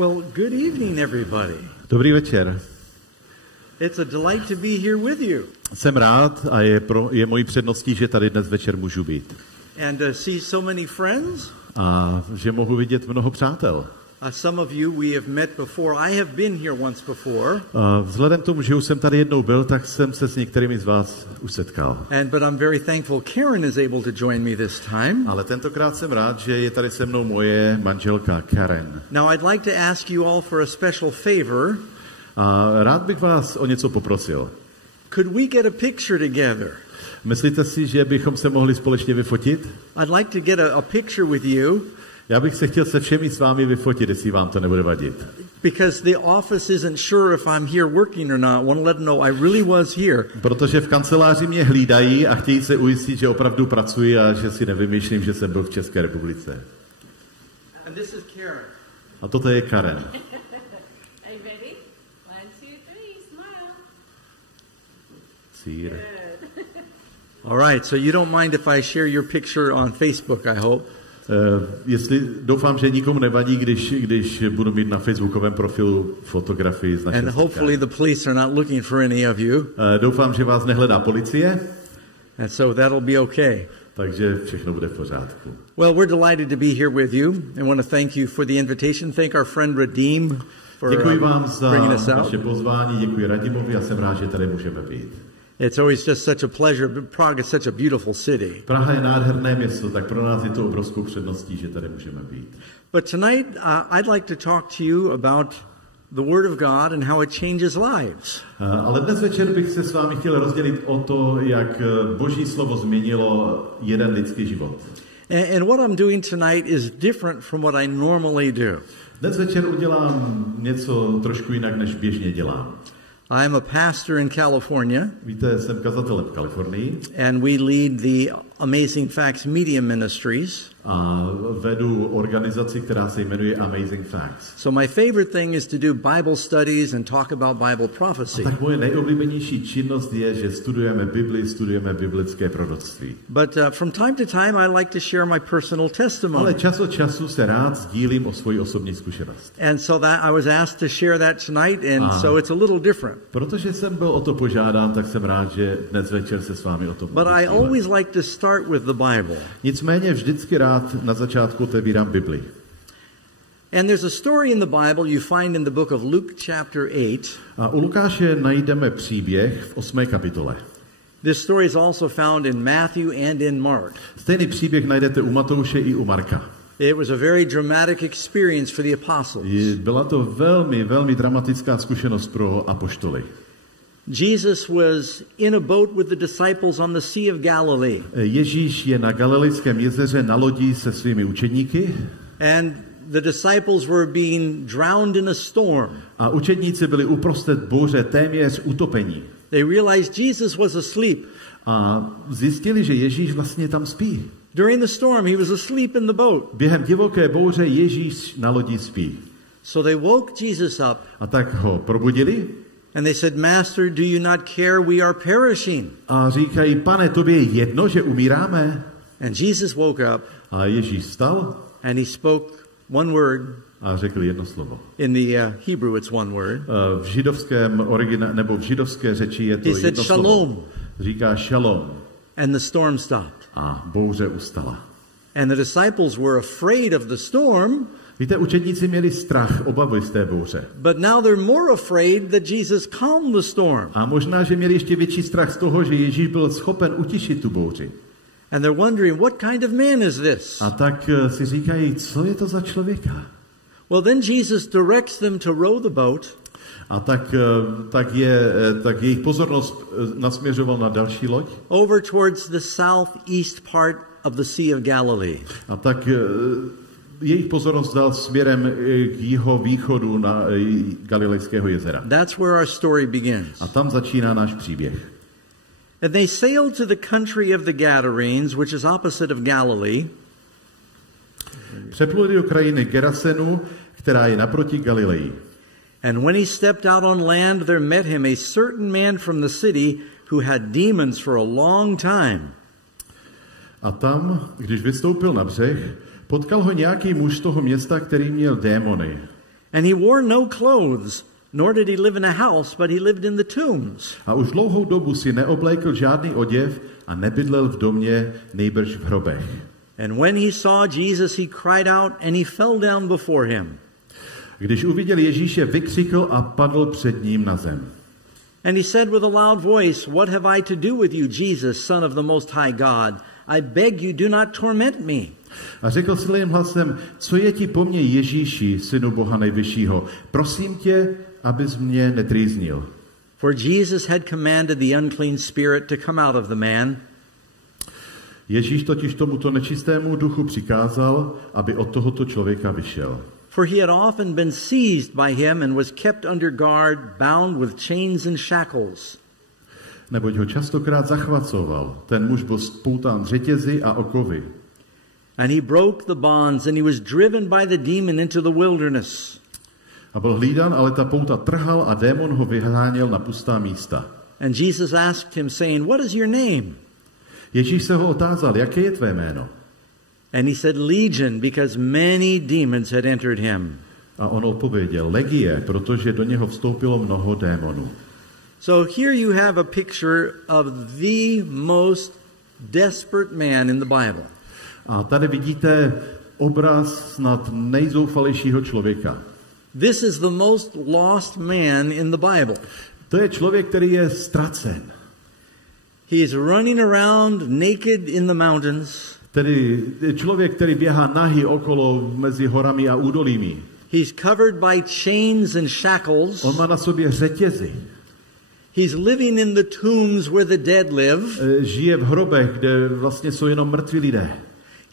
Well, good evening, everybody. Dobrý večer. It's a delight to be here with you. Jsem rád a je mojí předností, že tady dnes večer můžu být. And see so many friends. A že mohu vidět mnoho přátel. Some of you we have met before. I have been here once before. Vzhledem k tomu, že už jsem tady jednou byl, tak jsem se s některými z vás už setkal. But I'm very thankful Karen is able to join me this time. Ale tentokrát jsem rád, že je tady se mnou moje manželka Karen. Now I'd like to ask you all for a special favor. Rád bych vás o něco poprosil. Could we get a picture together? Myslíte si, že bychom se mohli společně vyfotit? I'd like to get a picture with you. Já bych se chtěl se všemi s vámi vyfotit, jestli vám to nebude vadit. Because the office isn't sure if I'm here working or not. I want to let them know I really was here. Protože v kanceláři mě hlídají a chtějí se ujistit, že opravdu pracuji a že si nevymýšlím, že jsem byl v České republice. And this is Karen. A toto je Karen. Are you ready? 1, 2, 3, smile. Sír. All right, so you don't mind if I share your picture on Facebook, I hope. Doufám, že nikomu nevadí, když budu mít na facebookovém profilu fotografii z našeho And hopefully the police are not looking for any of you. Doufám, že vás nehledá policie. And so that'll be okay. Takže všechno bude v pořádku. Well, we're delighted to be here with you and want to thank you for the invitation. Thank our friend Radim for Děkuji vám za bringing us out. vaše pozvání, děkuji Radimovi a jsem rád, že tady můžeme být. It's always just such a pleasure. Prague is such a beautiful city. Praha je nádherné město, tak pro nás je to obrovskou předností, že tady můžeme být. But tonight I'd like to talk to you about the Word of God and how it changes lives. Ale dnes večer bych se s vámi chtěl rozdělit o to, jak Boží slovo změnilo jeden lidský život. And what I'm doing tonight is different from what I normally do. Dnes večer udělám něco trošku jinak, než běžně dělám. I'm a pastor in California. Víte, jsem kazatelem v Kalifornii. And we lead the Amazing Facts Media Ministries. A vedu organizaci, která se jmenuje Amazing Facts. So my favorite thing is to do Bible studies and talk about Bible prophecy. Tak moje nejoblíbenější činnost je, že studujeme Bibli, studujeme biblické proroctví. But from time to time I like to share my personal testimony. Ale čas od času se rád sdílím o svoji osobní zkušenost. And so that I was asked to share that tonight, and so it's a little different. Protože jsem byl o to požádán, tak jsem rád, že dnes večer se s vámi o tom But I always like to start with the Bible. Nicméně vždycky rád na začátku otevírám Bibli. And there's a story in the Bible you find in the book of Luke chapter 8. A u Lukáše najdeme příběh v 8. kapitole. This story is also found in Matthew and in Mark. Stejný příběh najdete u Matouše i u Marka. It was a very dramatic experience for the apostles. Byla to velmi, velmi dramatická zkušenost pro apoštoly. Jesus was in a boat with the disciples on the Sea of Galilee. Ježíš je na Galilejském jezeře na lodi se svými učedníky. And the disciples were being drowned in a storm. A učedníci byli uprostřed bouře, téměř utopení. They realized Jesus was asleep. A zjistili, že Ježíš vlastně tam spí. During the storm he was asleep in the boat. Během divoké bouře Ježíš na lodi spí. So they woke Jesus up. A tak ho probudili. And they said, Master, do you not care we are perishing? A říkají, Pane, tobě je jedno, že umíráme? And Jesus woke up. A Ježíš vstal. And he spoke one word. A řekl jedno slovo. In the Hebrew it's one word. V židovském nebo v židovské řeči je to he jedno said, Shalom. slovo. Říká shalom. And the storm stopped. A bouře ustala. And the disciples were afraid of the storm. Víte, učedníci měli strach, obavy z té bouře. But now they're more afraid that Jesus calmed the storm. A možná, že měli ještě větší strach z toho, že Ježíš byl schopen utišit tu bouři. And they're wondering, what kind of man is this? A tak si říkají, co je to za člověka? Well, then Jesus directs them to row the boat. A tak jejich pozornost nasměřoval na další loď. Over towards the southeast part of the Sea of Galilee. A tak jejich pozornost dal směrem k jihovýchodu na Galilejského jezera. That's where our story begins. A tam začíná náš příběh. And they sailed to the country of the Gadarenes, which is opposite of Galilee. Přepluli do krajiny Gerasenu, která je naproti Galileji. And when he stepped out on land, there met him a certain man from the city who had demons for a long time. A tam, když vystoupil na břeh, potkal ho nějaký muž z toho města, který měl démony. And he wore no clothes, nor did he live in a house, but he lived in the tombs. A už dlouhou dobu si neoblékl žádný oděv a nebydlel v domě, nejbrž v hrobech. And when he saw Jesus, he cried out and he fell down before him. Když uviděl Ježíše, vykřikl a padl před ním na zem. And he said with a loud voice, "What have I to do with you, Jesus, Son of the Most High God? I beg you, do not torment me." A řekl silným hlasem, co je ti po mně, Ježíši, synu Boha nejvyššího? Prosím tě, abys mě netrýznil. For Jesus had commanded the unclean spirit to come out of the man. Ježíš totiž tomuto nečistému duchu přikázal, aby od tohoto člověka vyšel. For he had often been seized by him and was kept under guard, bound with chains and shackles. Neboť ho častokrát zachvacoval. Ten muž byl spoután řetězy a okovy. And he broke the bonds and he was driven by the demon into the wilderness. A byl hlídan, ale ta pouta trhal a démon ho vyháněl na pustá místa. And Jesus asked him, saying, "What is your name?" Ježíš se ho otázal, jaké je tvé jméno? And he said, "Legion, because many demons had entered him." A on odpověděl, legie, protože do něho vstoupilo mnoho démonů. So here you have a picture of the most desperate man in the Bible. A tady vidíte obraz snad nejzoufalejšího člověka. This is the most lost man in the Bible. To je člověk, který je ztracen. He is running around naked in the mountains. Tedy člověk, který běhá nahý okolo mezi horami a údolími. He's covered by chains and shackles. On má na sobě řetězy. He's living in the tombs where the dead live. Žije v hrobech, kde vlastně jsou jenom mrtví lidé.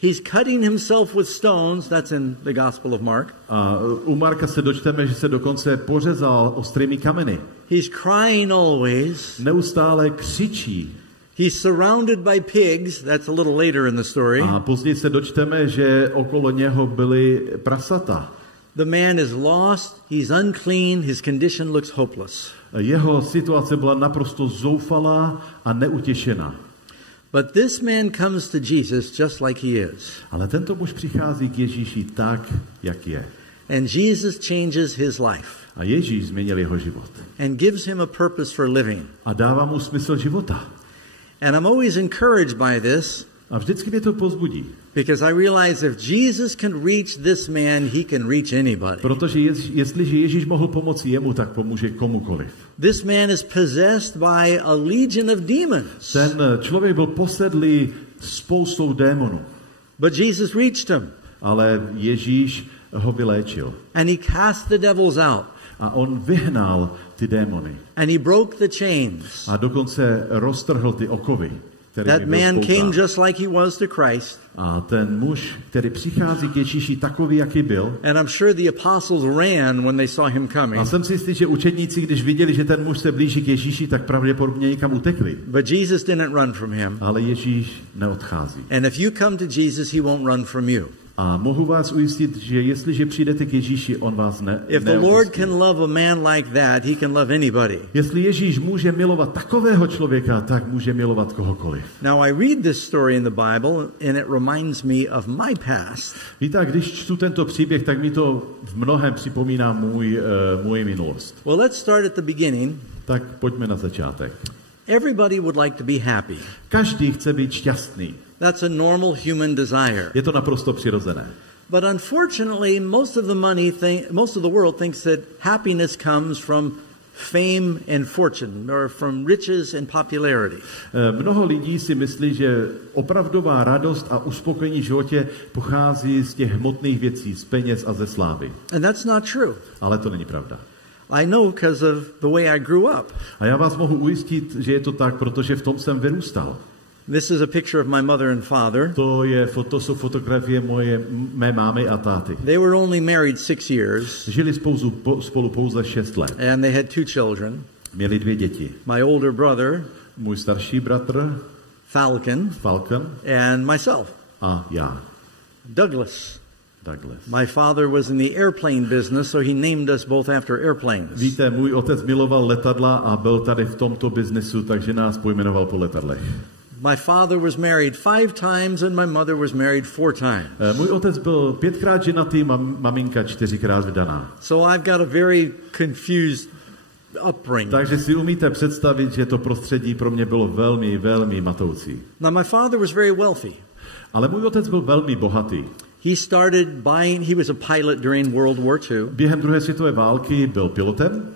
He's cutting himself with stones. That's in the Gospel of Mark. A u Marka se dočteme, že se dokonce pořezal ostrými kameny. He's crying always. Neustále křičí. He's surrounded by pigs. That's a little later in the story. A později se dočteme, že okolo něho byly prasata. The man is lost. He's unclean. His condition looks hopeless. Jeho situace byla naprosto zoufalá a neutěšená. But this man comes to Jesus just like he is. Ale tento muž přichází k Ježíši tak, jak je. And Jesus changes his life. A Ježíš změnil jeho život. And gives him a purpose for living. A dává mu smysl života. And I'm always encouraged by this. A vždycky mě to povzbudí. Because I realize if Jesus can reach this man, he can reach anybody. Protože jestliže Ježíš mohl pomoci jemu, tak pomůže komukoliv. This man is possessed by a legion of demons. Ten člověk byl posedlý spoustou démonů. But Jesus reached him. Ale Ježíš ho vyléčil. And he cast the devils out. A on vyhnal ty démony. And he broke the chains. A dokonce roztrhl ty okovy. That man came just like he was to Christ. A ten muž, který přichází k Ježíši takový, jaký byl. And I'm sure the apostles ran when they saw him coming. A jsem si jistý, že učedníci, když viděli, že ten muž se blíží k Ježíši, tak pravděpodobně někam utekli. But Jesus didn't run from him. Ale Ježíš neodchází. And if you come to Jesus, he won't run from you. A mohu vás ujistit, že jestliže přijdete k Ježíši, on vás If the Lord can love a man like that, he can love anybody. Jestli Ježíš může milovat takového člověka, tak může milovat kohokoliv. Now I read this story in the Bible and it reminds me of my past. Víte, když čtu tento příběh, tak mi to v mnohem připomíná můj minulost. Well, let's start at the beginning. Tak pojďme na začátek. Everybody would like to be happy. Každý chce být šťastný. That's a normal human desire. Je to naprosto přirozené. But unfortunately, most of the world thinks that happiness comes from fame and fortune, or from riches and popularity. Mnoho lidí si myslí, že opravdová radost a uspokojení v životě pochází z těch hmotných věcí, z peněz a ze slávy. And that's not true. Ale to není pravda. I know because of the way I grew up. A já vás mohu ujistit, že je to tak, protože v tom jsem vyrůstal. This is a picture of my mother and father. To jsou fotografie mé mámy a táty. They were only married 6 years. Žili spolu pouze 6 let. And they had 2 children. Měli 2 děti. My older brother, můj starší bratr, Falcon, and myself. A já. Douglas. Douglas. My father was in the airplane business, so he named us both after airplanes. Víte, můj otec miloval letadla a byl tady v tomto biznesu, takže nás pojmenoval po letadlech. My father was married 5 times and my mother was married 4 times. Můj otec byl 5krát ženatý, maminka 4krát vydaná. So I've got a very confused upbringing. Takže si umíte představit, že to prostředí pro mě bylo velmi, velmi matoucí. Now my father was very wealthy. Ale můj otec byl velmi bohatý. He was a pilot during World War II. Během druhé světové války byl pilotem.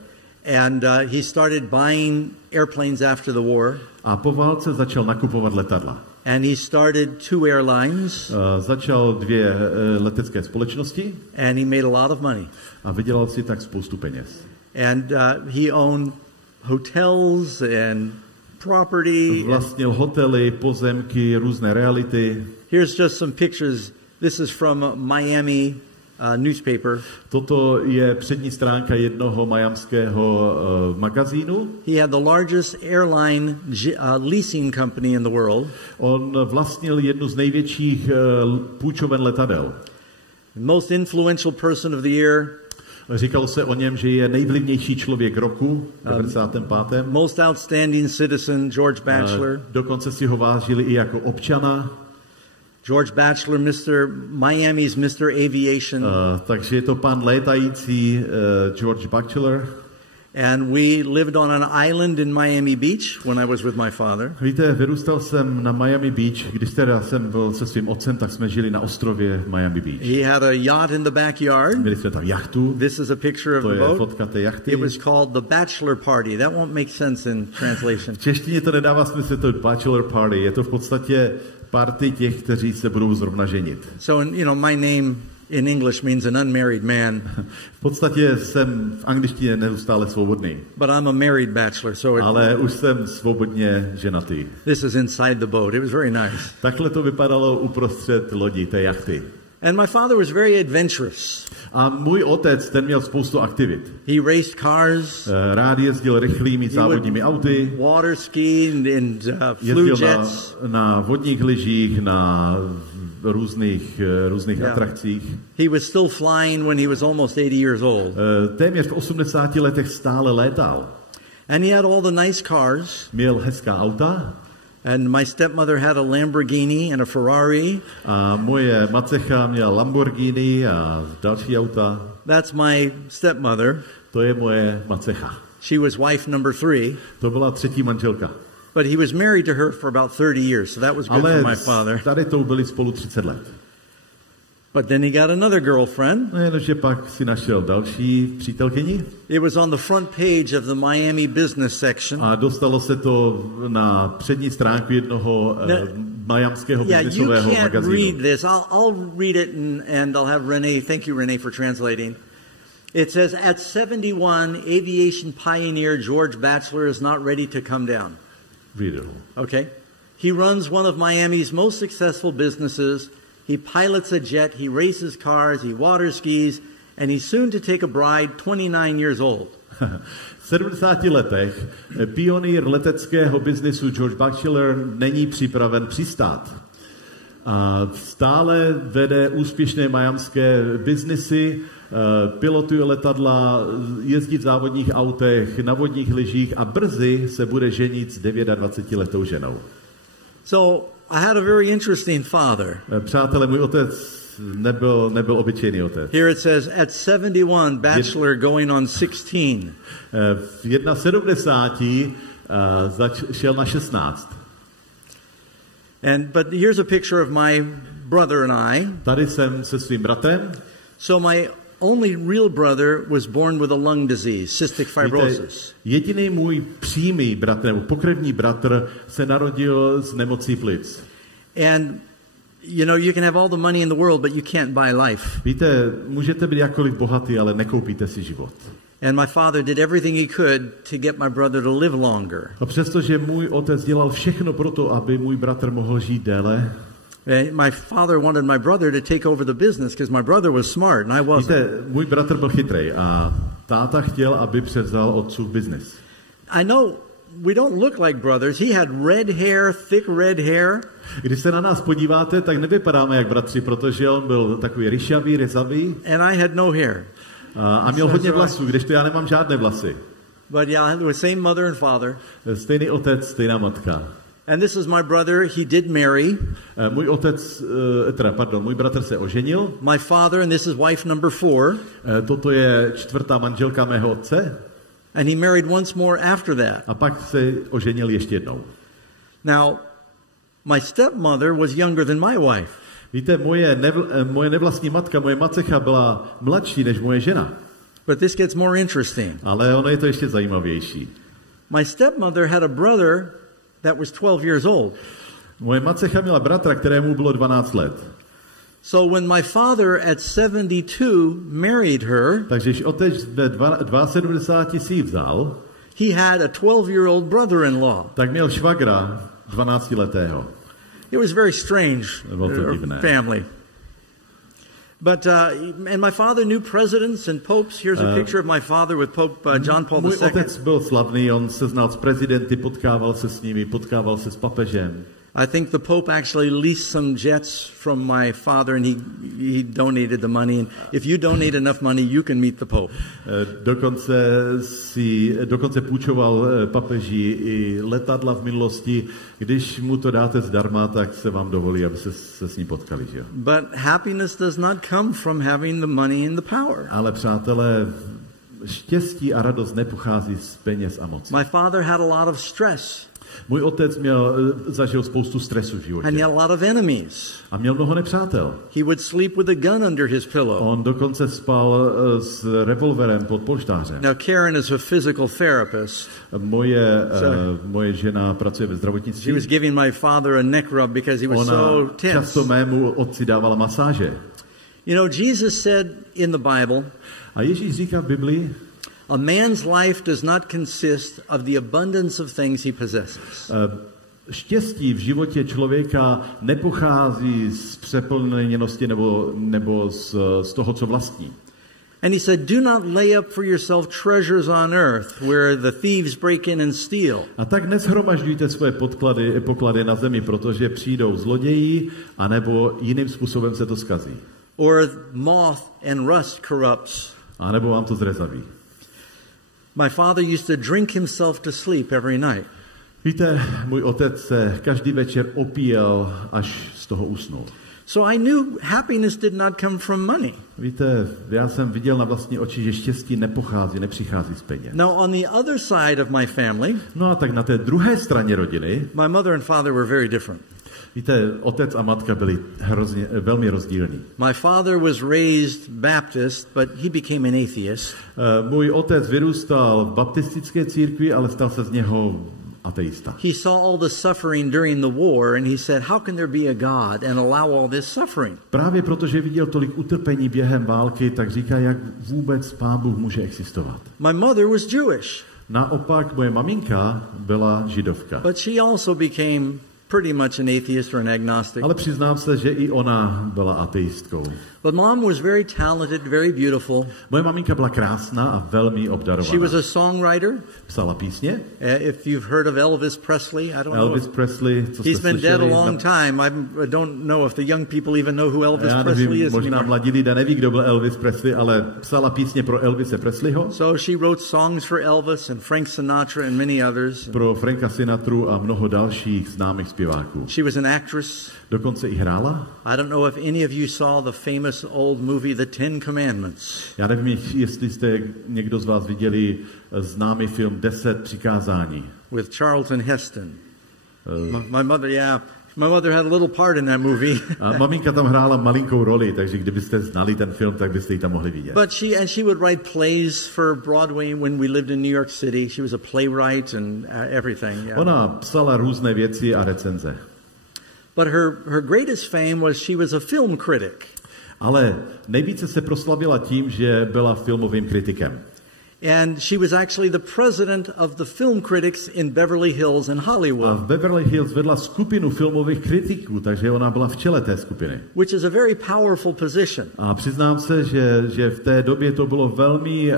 And he started buying airplanes after the war. A po válce začal nakupovat letadla. And he started 2 airlines. Začal 2 letecké společnosti. And he made a lot of money. A vydělal si tak spoustu peněz. And he owned hotels and property. Vlastnil hotely, pozemky, různé reality. Here's just some pictures. This is from Miami newspaper. Toto je přední stránka jednoho miamského magazínu. He had the largest airline leasing company in the world. On vlastnil jednu z největších půjčoven letadel. Most influential person of the year. Říkalo se o něm, že je nejvlivnější člověk roku, 95. Most outstanding citizen, George Batchelor. Dokonce si ho vážili i jako občana. George Batchelor, Miami's Mr. Aviation. Takže je to pan létající George Batchelor. And we lived on an island in Miami Beach when I was with my father. Víte, vyrůstal jsem na Miami Beach, když teda jsem byl se svým otcem, tak jsme žili na ostrově Miami Beach. He had a yacht in the backyard. Měli jsme tam jachtu. This is a picture of the boat. To je fotka té jachty. It was called the Bachelor Party. That won't make sense in translation. V češtině to nedává smysl, to je Bachelor Party. Je to v podstatě party těch, kteří se budou zrovna ženit. So, my name in English means an unmarried man. V podstatě jsem v angličtině neustále svobodný. But I'm a married bachelor, so ale už jsem svobodně ženatý. This is inside the boat. It was very nice. Takhle to vypadalo uprostřed lodi, té jachty. And my father was very adventurous. A můj otec, ten měl spoustu aktivit. He raced cars. Rád jezdil rychlými závodními auty. Water ski and flew jezdil jets. Na vodních lyžích, na různých atrakcích. He was still flying when he was almost 80 years old. Téměř v 80 letech stále létal. And he had all the nice cars. Měl hezká auta. And my stepmother had a Lamborghini and a Ferrari. A moje macecha měla Lamborghini a další auta. That's my stepmother. To je moje macecha. She was wife number 3. To byla třetí manželka. But he was married to her for about 30 years, so that was good for my father. Tady to byli spolu 30 let. But then he got another girlfriend. Jenomže pak si našel další přítelkyni. It was on the front page of the Miami business section. A dostalo se to na přední stránku jednoho miamského biznisového magazínu. You can't read this. I'll read it and I'll have Renee. Thank you, Renee, for translating. It says, at 71, aviation pioneer George Batchelor is not ready to come down. Read it. Okay. He runs one of Miami's most successful businesses. He pilots a jet, he races cars, he water skis, and he's soon to take a bride 29 years old. V 70 letech pionýr leteckého biznisu George Batchelor není připraven přistát. A stále vede úspěšné miamské biznisy, pilotuje letadla, jezdí v závodních autech, na vodních lyžích a brzy se bude ženit s 29letou ženou. So I had a very interesting father. Přátelé, můj otec nebyl obyčejný otec. Here it says, at 71, Batchelor going on 16. V 71 šel na 16. But here's a picture of my brother and I. Tady jsem se svým bratrem. So my only real brother was born with a lung disease, cystic fibrosis. Jediný můj přímý bratr, nebo pokrevní bratr, se narodil s nemocí plic. And you can have all the money in the world, but you can't buy life. Víte, můžete být jakkoliv bohatý, ale nekoupíte si život. And my father did everything he could to get my brother to live longer. A přestože můj otec dělal všechno pro to, aby můj bratr mohl žít déle. My father wanted my brother to take over the business because my brother was smart and I wasn't. Víte, můj bratr byl chytrej a táta chtěl, aby převzal otcův biznis. I know we don't look like brothers. He had red hair, thick red hair. Když se na nás podíváte, tak nevypadáme jak bratři, protože on byl takový ryšavý, rezavý. And I had no hair. A měl hodně vlasů, kdežto já nemám žádné vlasy. But yeah, we same mother and father. Stejný otec, stejná matka. And this is my brother. He did marry. Můj bratr se oženil. My father, and this is wife number 4. Toto je čtvrtá manželka mého otce. And he married once more after that. A pak se oženil ještě jednou. Now, my stepmother was younger than my wife. Víte, moje nevlastní matka, moje macecha byla mladší než moje žena. But this gets more interesting. Ale ono je to ještě zajímavější. My stepmother had a brother that was 12 years old. Moje macecha měla bratra, kterému bylo 12 let. So when my father at 72 married her, takže když otec ve 72 si ji vzal, he had a 12-year-old brother-in-law. Tak měl švagra 12letého. It was very strange family. But and my father knew presidents and popes. Here's a picture of my father with Pope John Paul II. Můj otec byl slavný, on se znal s prezidenty, potkával se s nimi, potkával se s papežem. I think the Pope actually leased some jets from my father, and he donated the money. And if you donate enough money, you can meet the Pope. Dokonce půjčoval papeži i letadla v minulosti. Když mu to dáte zdarma, tak se vám dovolí, aby se s ním potkali. Že? But happiness does not come from having the money and the power. Ale přátelé, štěstí a radost nepochází z peněz a moci. My father had a lot of stress. Můj otec zažil spoustu stresu v životě. And he had a lot of enemies. A měl mnoho nepřátel. He would sleep with a gun under his pillow. On dokonce spal s revolverem pod polštářem. Now Karen is a physical therapist. Moje žena pracuje ve zdravotnictví. She was giving my father a neck rub because he was so tense. Často mému otci dávala masáže. You know, Jesus said in the Bible, a Ježíš říká v Biblii, a man's life does not consist of the abundance of things he possesses. Štěstí v životě člověka nepochází z přeplněnosti nebo z toho, co vlastní. And he said, do not lay up for yourself treasures on earth where the thieves break in and steal. A tak neshromažďujte svoje poklady na zemi, protože přijdou zloději, anebo jiným způsobem se to zkazí. Or moth and rust corrupts. A nebo vám to zrezaví. My father used to drink himself to sleep every night. Víte, můj otec se každý večer opíjel, až z toho usnul. So I knew happiness did not come from money. Víte, já jsem viděl na vlastní oči, že štěstí nepřichází z peněz. Now on the other side of my family, no a tak na té druhé straně rodiny, my mother and father were very different. Víte, otec a matka byli velmi rozdílní. My father was raised Baptist, but he became an atheist. Můj otec vyrůstal v baptistické církvi, ale stal se z něho ateista. He saw all the suffering during the war and he said, how can there be a God and allow all this suffering? Právě protože viděl tolik utrpení během války, tak říká, jak vůbec Pán Bůh může existovat. My mother was Jewish. Naopak moje maminka byla židovka. But she also became pretty much an atheist or an agnostic. Ale přiznám se, že i ona byla ateistkou. But mom was very talented, very beautiful. Moje maminka byla krásná a velmi obdarovaná. She was a songwriter. Psala písně. If you've heard of Elvis Presley, I don't Elvis know. Presley, co he's been dead a long time. I don't know if the young people even know who Elvis Presley is. Možná mladí lidé neví, kdo byl Elvis Presley, ale psala písně pro Elvise Presleyho. So she wrote songs for Elvis and Frank Sinatra and many others. Pro Franka Sinatru a mnoho dalších známých zpěváků. She was an actress. Dokonce i hrála. I don't know if any of you saw the famous old movie The Ten Commandments. Já nevím, jestli jste někdo z vás viděli známý film 10 přikázání. With Charlton Heston. My mother had a little part in that movie. A maminka tam hrála malinkou roli, takže kdybyste znali ten film, tak byste ji tam mohli vidět. But she would write plays for Broadway when we lived in New York City. She was a playwright and everything. Yeah. Ona psala různé věci a recenze. But her greatest fame was she was a film critic. Ale nejvíce se proslavila tím, že byla filmovým kritikem. And she was actually the president of the film critics in Beverly Hills in Hollywood. A v Beverly Hills vedla skupinu filmových kritiků, takže ona byla v čele té skupiny. Which is a very powerful position. A přiznám se, že v té době to bylo velmi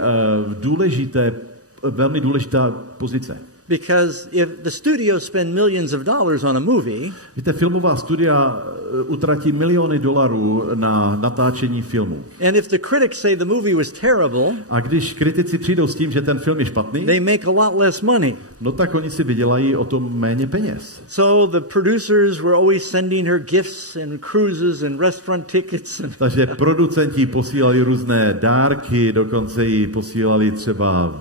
důležitá pozice. Because if the studio spend millions of dollars on a movie, víte, filmová studia utratí miliony dolarů na natáčení filmu. And if the critics say the movie was terrible, a když kritici přijdou s tím, že ten film je špatný, they make a lot less money. no tak oni si vydělají o tom méně peněz. So the producers were always sending her gifts and cruises and restaurant tickets. Takže producenti posílali různé dárky, dokonce jí posílali třeba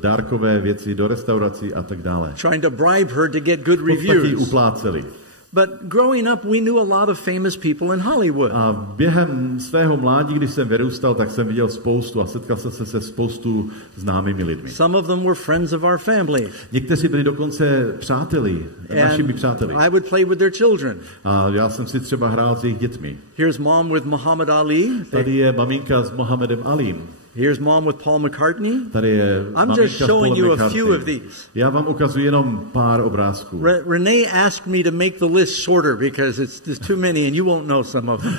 dárkové věci do restaurací a tak dále. Trying to bribe her to get good V podstatě reviews. upláceli. But growing up, we knew a lot of famous people in Hollywood. A během svého mládí, když jsem vyrůstal, tak jsem viděl spoustu a setkal jsem se spoustu známými lidmi. Some of them were friends of our family. Někteří byli dokonce přáteli, našimi přáteli. I would play with their children. A já jsem si třeba hrál s jejich dětmi. Here's mom with Muhammad Ali. Tady je maminka s Mohamedem Alím. Here's mom with Paul McCartney. Tady je I'm just showing you a few of these. Já vám ukazuji jenom pár obrázků. Renee asked me to make the list shorter because there's too many and you won't know some of them.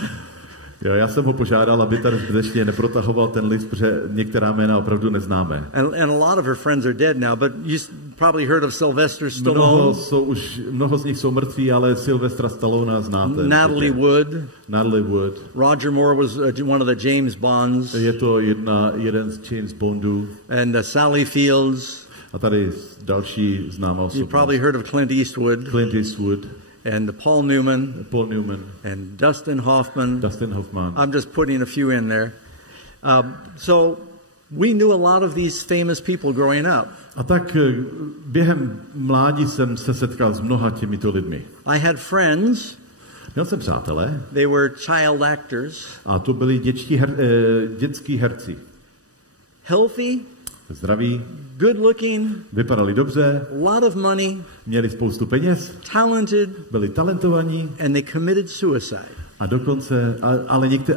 Jo, já jsem ho požádal, aby tady zbytečně neprotahoval ten list, protože některá jména opravdu neznáme. And a lot of her friends are dead now, but you probably heard of Sylvester Stallone. Mnoho z nich jsou mrtví, ale Sylvestra Stallona znáte. Natalie Wood. Roger Moore was one of the James Bonds. Je to jeden z James Bondů. And Sally Fields. A tady další známá osobnost. You probably heard of Clint Eastwood. And Paul Newman. And Dustin Hoffman. I'm just putting a few in there. So we knew a lot of these famous people growing up. A tak během mládí jsem se setkal s mnoha těmito lidmi. I had friends. Měl jsem přátelé. They were child actors. A to byli dětský herci. Healthy. Zdraví. Good looking. Vypadali dobře. A lot of money. Měli spoustu peněz. Talented. Byli talentovaní. And they committed suicide. A dokonce,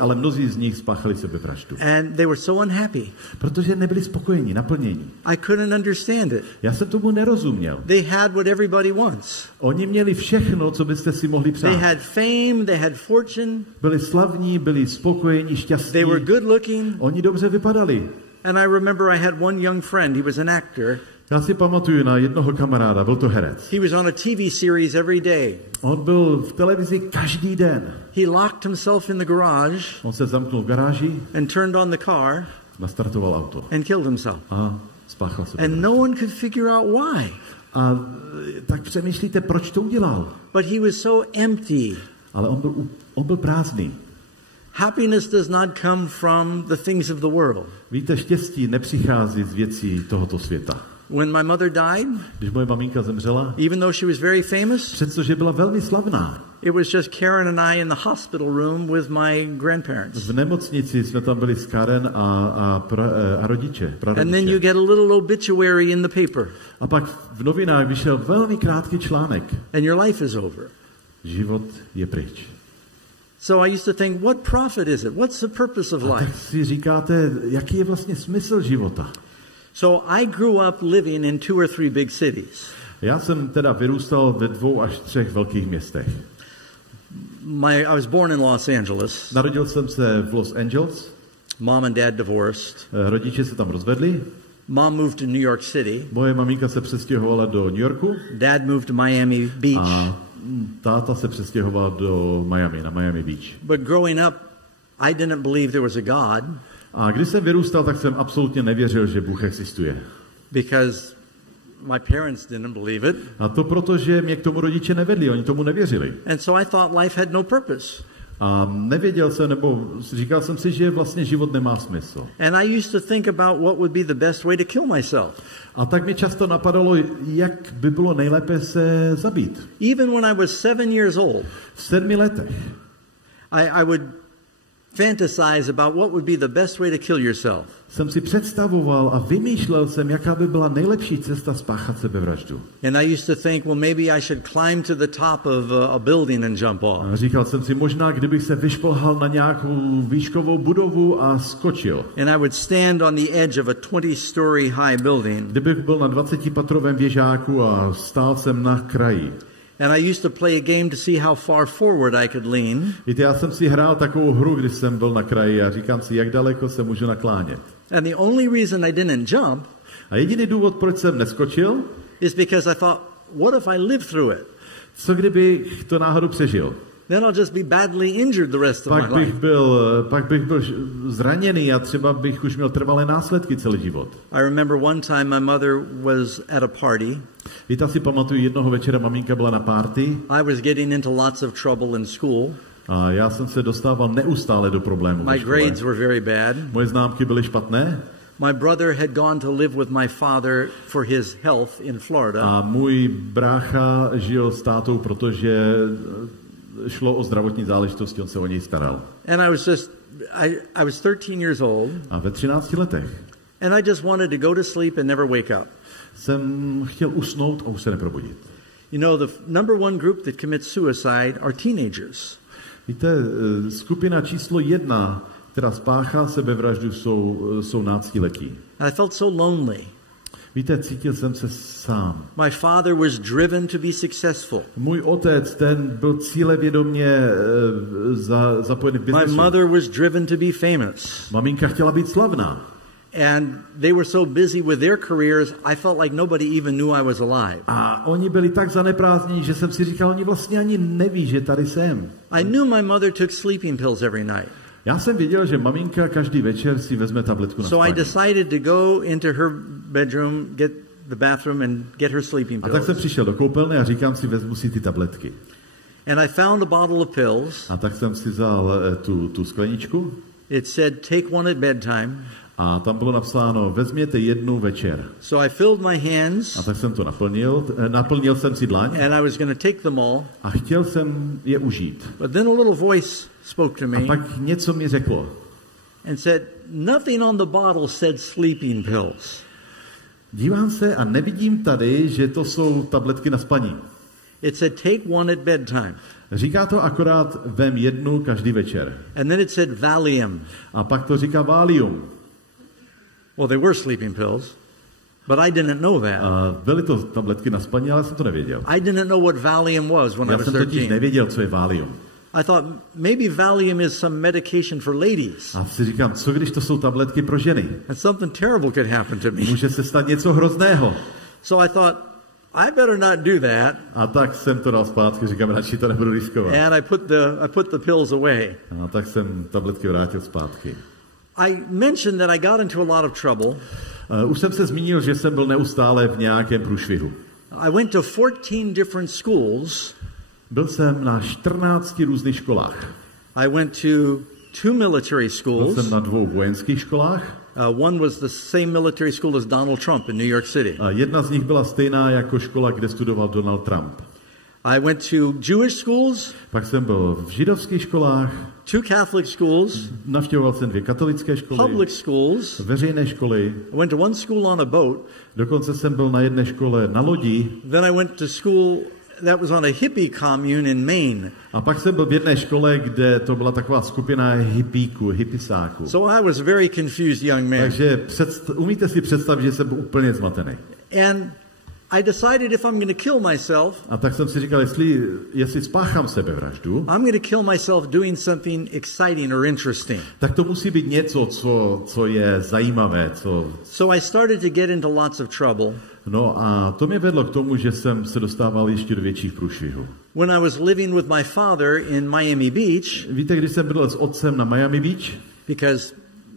ale mnozí z nich spáchali sebevraždu. And they were so unhappy. Protože nebyli spokojení, naplnění. I couldn't understand it. Já jsem tomu nerozuměl. They had what everybody wants. Oni měli všechno, co byste si mohli přát. They had fame, they had fortune. Byli slavní, byli spokojení, šťastní. They were good looking. Oni dobře vypadali. And I remember I had one young friend, he was an actor. Já si pamatuju na jednoho kamaráda, byl to herec. He was on a TV series every day. On byl v televizi každý den. He locked himself in the garage. On se zamknul v garáži. And turned on the car. Nastartoval auto. And killed himself. A spáchal se. And no one could figure out why. A tak přemýšlíte, proč to udělal? But he was so empty. Ale on byl prázdný. Happiness does not come from the things of the world. Víte, štěstí nepřichází z věcí tohoto světa. When my mother died, když moje maminka zemřela, even though she was very famous, přestože byla velmi slavná, it was just Karen and I in the hospital room with my grandparents. V nemocnici jsme tam byli s Karen a rodiče, prarodiče. And then you get a little obituary in the paper. A pak v novinách vyšel velmi krátký článek. And your life is over. Život je pryč. So I used to think, what profit is it? What's the purpose of life? Tak si říkáte, jaký je vlastně smysl života? So I grew up living in 2 or 3 big cities. Já jsem teda vyrůstal ve 2 až 3 velkých městech. I was born in Los Angeles. Narodil jsem se v Los Angeles. Mom and dad divorced. Rodiče se tam rozvedli. Mom moved to New York City. Moje maminka se přestěhovala do New Yorku. Dad moved to Miami Beach. A táta se přestěhoval do Miami, na Miami Beach. But growing up, I didn't believe there was a God. A když jsem vyrůstal, tak jsem absolutně nevěřil, že Bůh existuje. Because my parents didn't believe it. A to proto, že mě k tomu rodiče nevedli, oni tomu nevěřili. And so I thought life had no purpose. A nevěděl jsem, nebo říkal jsem si, že vlastně život nemá smysl. And I used to think about what would be the best way to kill myself. A tak mi často napadalo, jak by bylo nejlépe se zabít. Even when I was 7 years old. V 7 letech. I would fantasize about what would be the best way to kill yourself. Jsem si představoval a vymýšlel jsem, jaká by byla nejlepší cesta spáchat sebevraždu. And I used to think, well, maybe I should climb to the top of a building and jump off. A říkal jsem si, možná kdybych se vyšplhal na nějakou výškovou budovu a skočil. And I would stand on the edge of a 20-story high building. Kdybych byl na 20patrovém věžáku a stál jsem na kraji. And I used to play a game to see how far forward I could lean. Víte, já jsem si hrál takovou hru, když jsem byl na kraji a říkám si, jak daleko se můžu naklánět. And the only reason I didn't jump, a jediný důvod, proč jsem neskočil, is because I thought, what if I live through it? Co kdybych to náhodou přežil? then I'll just be badly injured the rest of my life. Pak bych byl zraněný a třeba bych už měl trvalé následky celý život. I remember one time my mother was at a party. Víte, si pamatuju, jednoho večera maminka byla na party. I was getting into lots of trouble in school. A já jsem se dostával neustále do problémů. My grades were very bad. Moje známky byly špatné. My brother had gone to live with my father for his health in Florida. A můj brácha žil s tátou, protože šlo o zdravotní záležitosti, on se o něj staral. And I was 13 years old. A ve 13 letech. And I just wanted to go to sleep and never wake up. Jsem chtěl usnout a už se neprobudit. You know, the number one group that commits suicide are teenagers. Víte, skupina číslo 1, která spáchá sebevraždu, jsou náctiletí. I felt so lonely. Víte, cítil jsem se sám. My father was driven to be successful. Můj otec, ten byl cílevědomě zapojený v biznesu. My mother was driven to be famous. Maminka chtěla být slavná. And they were so busy with their careers, I felt like nobody even knew I was alive. A oni byli tak zaneprázdnění, že jsem si říkal, oni vlastně ani neví, že tady jsem. I knew my mother took sleeping pills every night. Já jsem viděl, že maminka každý večer si vezme tabletku na So spání. I decided to go into her bedroom, get the bathroom and get her sleeping A pills. tak jsem přišel do koupelny a říkám si, vezmu si ty tabletky. And I found a bottle of pills. A tak jsem si vzal tu skleničku. It said take one at bedtime. A tam bylo napsáno, vezměte jednu večer. So I filled my hands. A tak jsem to naplnil jsem si dlaň. And I was going to take them all. A chtěl jsem je užít. But then a little voice spoke to me. A pak něco mi řeklo. And said, nothing on the bottle said sleeping pills. Dívám se a nevidím tady, že to jsou tabletky na spaní. It said take one at bedtime. Říká to akorát vem jednu každý večer. And then it said Valium. A pak to říká Valium. Well, they were sleeping pills, but I didn't know that. Byly to tabletky na spaní, ale jsem to nevěděl. I didn't know what Valium was when I was 13. Já jsem totiž nevěděl, co je Valium. I thought maybe Valium is some medication for ladies. A si říkám, co když to jsou tabletky pro ženy? And something terrible could happen to me. Může se stát něco hrozného. So I thought, I better not do that. A tak jsem to dal zpátky, říkám, radši to nebudu riskovat. And I put the pills away. A tak jsem tabletky vrátil zpátky. I mentioned that I got into a lot of trouble. Už jsem se zmínil, že jsem byl neustále v nějakém průšvihu. I went to 14 different schools. Byl jsem na 14 různých školách. I went to 2 military schools. Byl jsem na 2 vojenských školách. One was the same military school as Donald Trump in New York City. Jedna z nich byla stejná jako škola, kde studoval Donald Trump. I went to Jewish schools. Pak jsem byl v židovských školách. 2 Catholic schools. Navštěvoval jsem 2 katolické školy. Public schools. Veřejné školy. I went to one school on a boat. Dokonce jsem byl na jedné škole na lodi. Then I went to school that was on a hippie commune in Maine. A pak jsem byl v jedné škole, kde to byla taková skupina hippisáků. So I was a very confused young man. Takže umíte si představit, že jsem byl úplně zmatený. And I decided if I'm going to kill myself, a tak jsem si říkal, jestli spáchám sebevraždu, I'm going to kill myself doing something exciting or interesting. Tak to musí být něco, co je zajímavé. So I started to get into lots of trouble. No a to mě vedlo k tomu, že jsem se dostával ještě do větších průšvihů. When I was living with my father in Miami Beach, víte, když jsem bydlel s otcem na Miami Beach? Because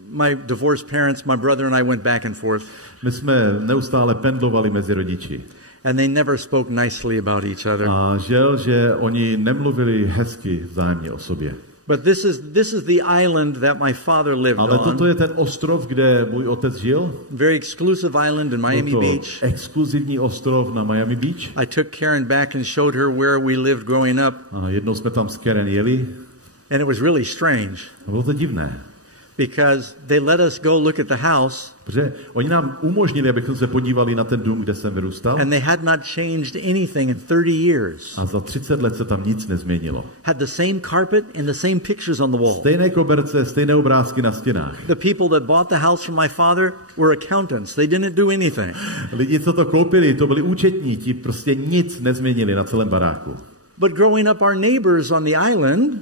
my divorced parents, my brother and I went back and forth. My jsme neustále pendlovali mezi rodiči. And they never spoke nicely about each other. A žel, že oni nemluvili hezky vzájemně o sobě. But this is the island that my father lived on. Ale toto je ten ostrov, kde můj otec žil. Very exclusive island in Miami Beach. Exkluzivní ostrov na Miami Beach. I took Karen back and showed her where we lived growing up. A jednou jsme tam s Karen jeli. And it was really strange. A bylo to divné. Because they let us go look at the house. Protože oni nám umožnili, abychom se podívali na ten dům, kde jsem vyrůstal. And they had not changed anything in 30 years. A za 30 let se tam nic nezměnilo. Had the same carpet and the same pictures on the wall. Stejné koberce, stejné obrázky na stěnách. The people that bought the house from my father were accountants. They didn't do anything. Lidi, co to koupili, to byli účetní, ti prostě nic nezměnili na celém baráku. But growing up, our neighbors on the island,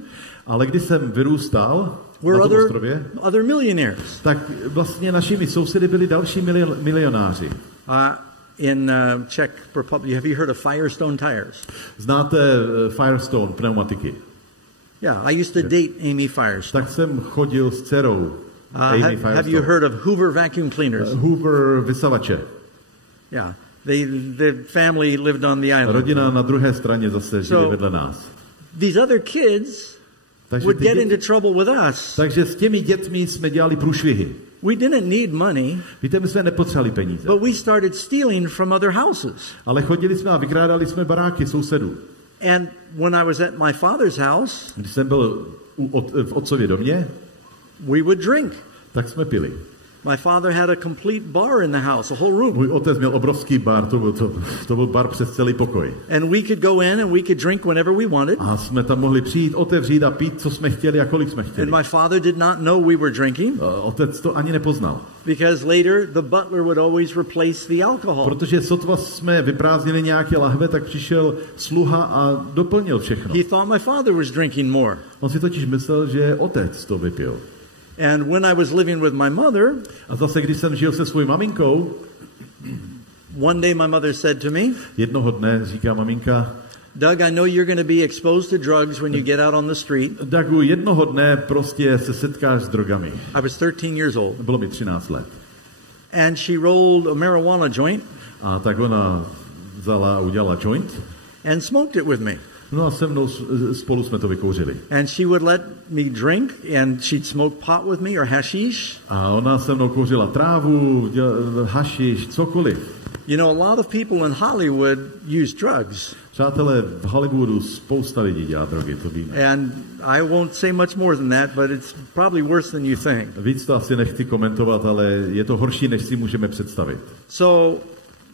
ale když jsem vyrůstal were na tom ostrově, other millionaires. Tak vlastně našimi sousedy byli další milionáři. In Czech Republic, have you heard of Firestone tires? Znáte Firestone pneumatiky? Yeah, I used to date Amy Firestone. Tak jsem chodil s dcerou Amy Firestone. Have you heard of Hoover vacuum cleaners? Hoover vysavače. Yeah. The family lived on the island. Rodina na druhé straně zase žili vedle nás. These other kids would get into trouble with us. Takže s těmi dětmi jsme dělali průšvihy. We didn't need money. Víte, my jsme nepotřebovali peníze. But we started stealing from other houses. Ale chodili jsme a vykrádali jsme baráky sousedů. And when I was at my father's house, když jsem byl v otcově domě, we would drink. Tak jsme pili. My father had a complete bar in the house, a whole room. Můj otec měl obrovský bar, to byl bar přes celý pokoj. And we could go in and we could drink whenever we wanted. A jsme tam mohli přijít, otevřít a pít, co jsme chtěli a kolik jsme chtěli. And my father did not know we were drinking. Otec to ani nepoznal. Because later the butler would always replace the alcohol. Protože sotva jsme vyprázdnili nějaké lahve, tak přišel sluha a doplnil všechno. He thought my father was drinking more. On si totiž myslel, že otec to vypil. And when I was living with my mother, a zase když jsem žil se svou maminkou, one day my mother said to me, jednoho dne říká maminka, Doug, I know you're going to be exposed to drugs when you get out on the street. Dougu, jednoho dne prostě se setkáš s drogami. I was 13 years old. Bylo mi 13 let. And she rolled a marijuana joint. A tak ona vzala a udělala joint. And smoked it with me. No a se mnou spolu jsme to vykouřili. And she would let me drink and she'd smoke pot with me or hashish. A ona se mnou kouřila trávu, hašiš, cokoliv. You know, a lot of people in Hollywood use drugs. Přátelé, v Hollywoodu spousta lidí dělá drogy, to víme. And I won't say much more than that, but it's probably worse than you think. Víc to asi nechci komentovat, ale je to horší, než si můžeme představit. So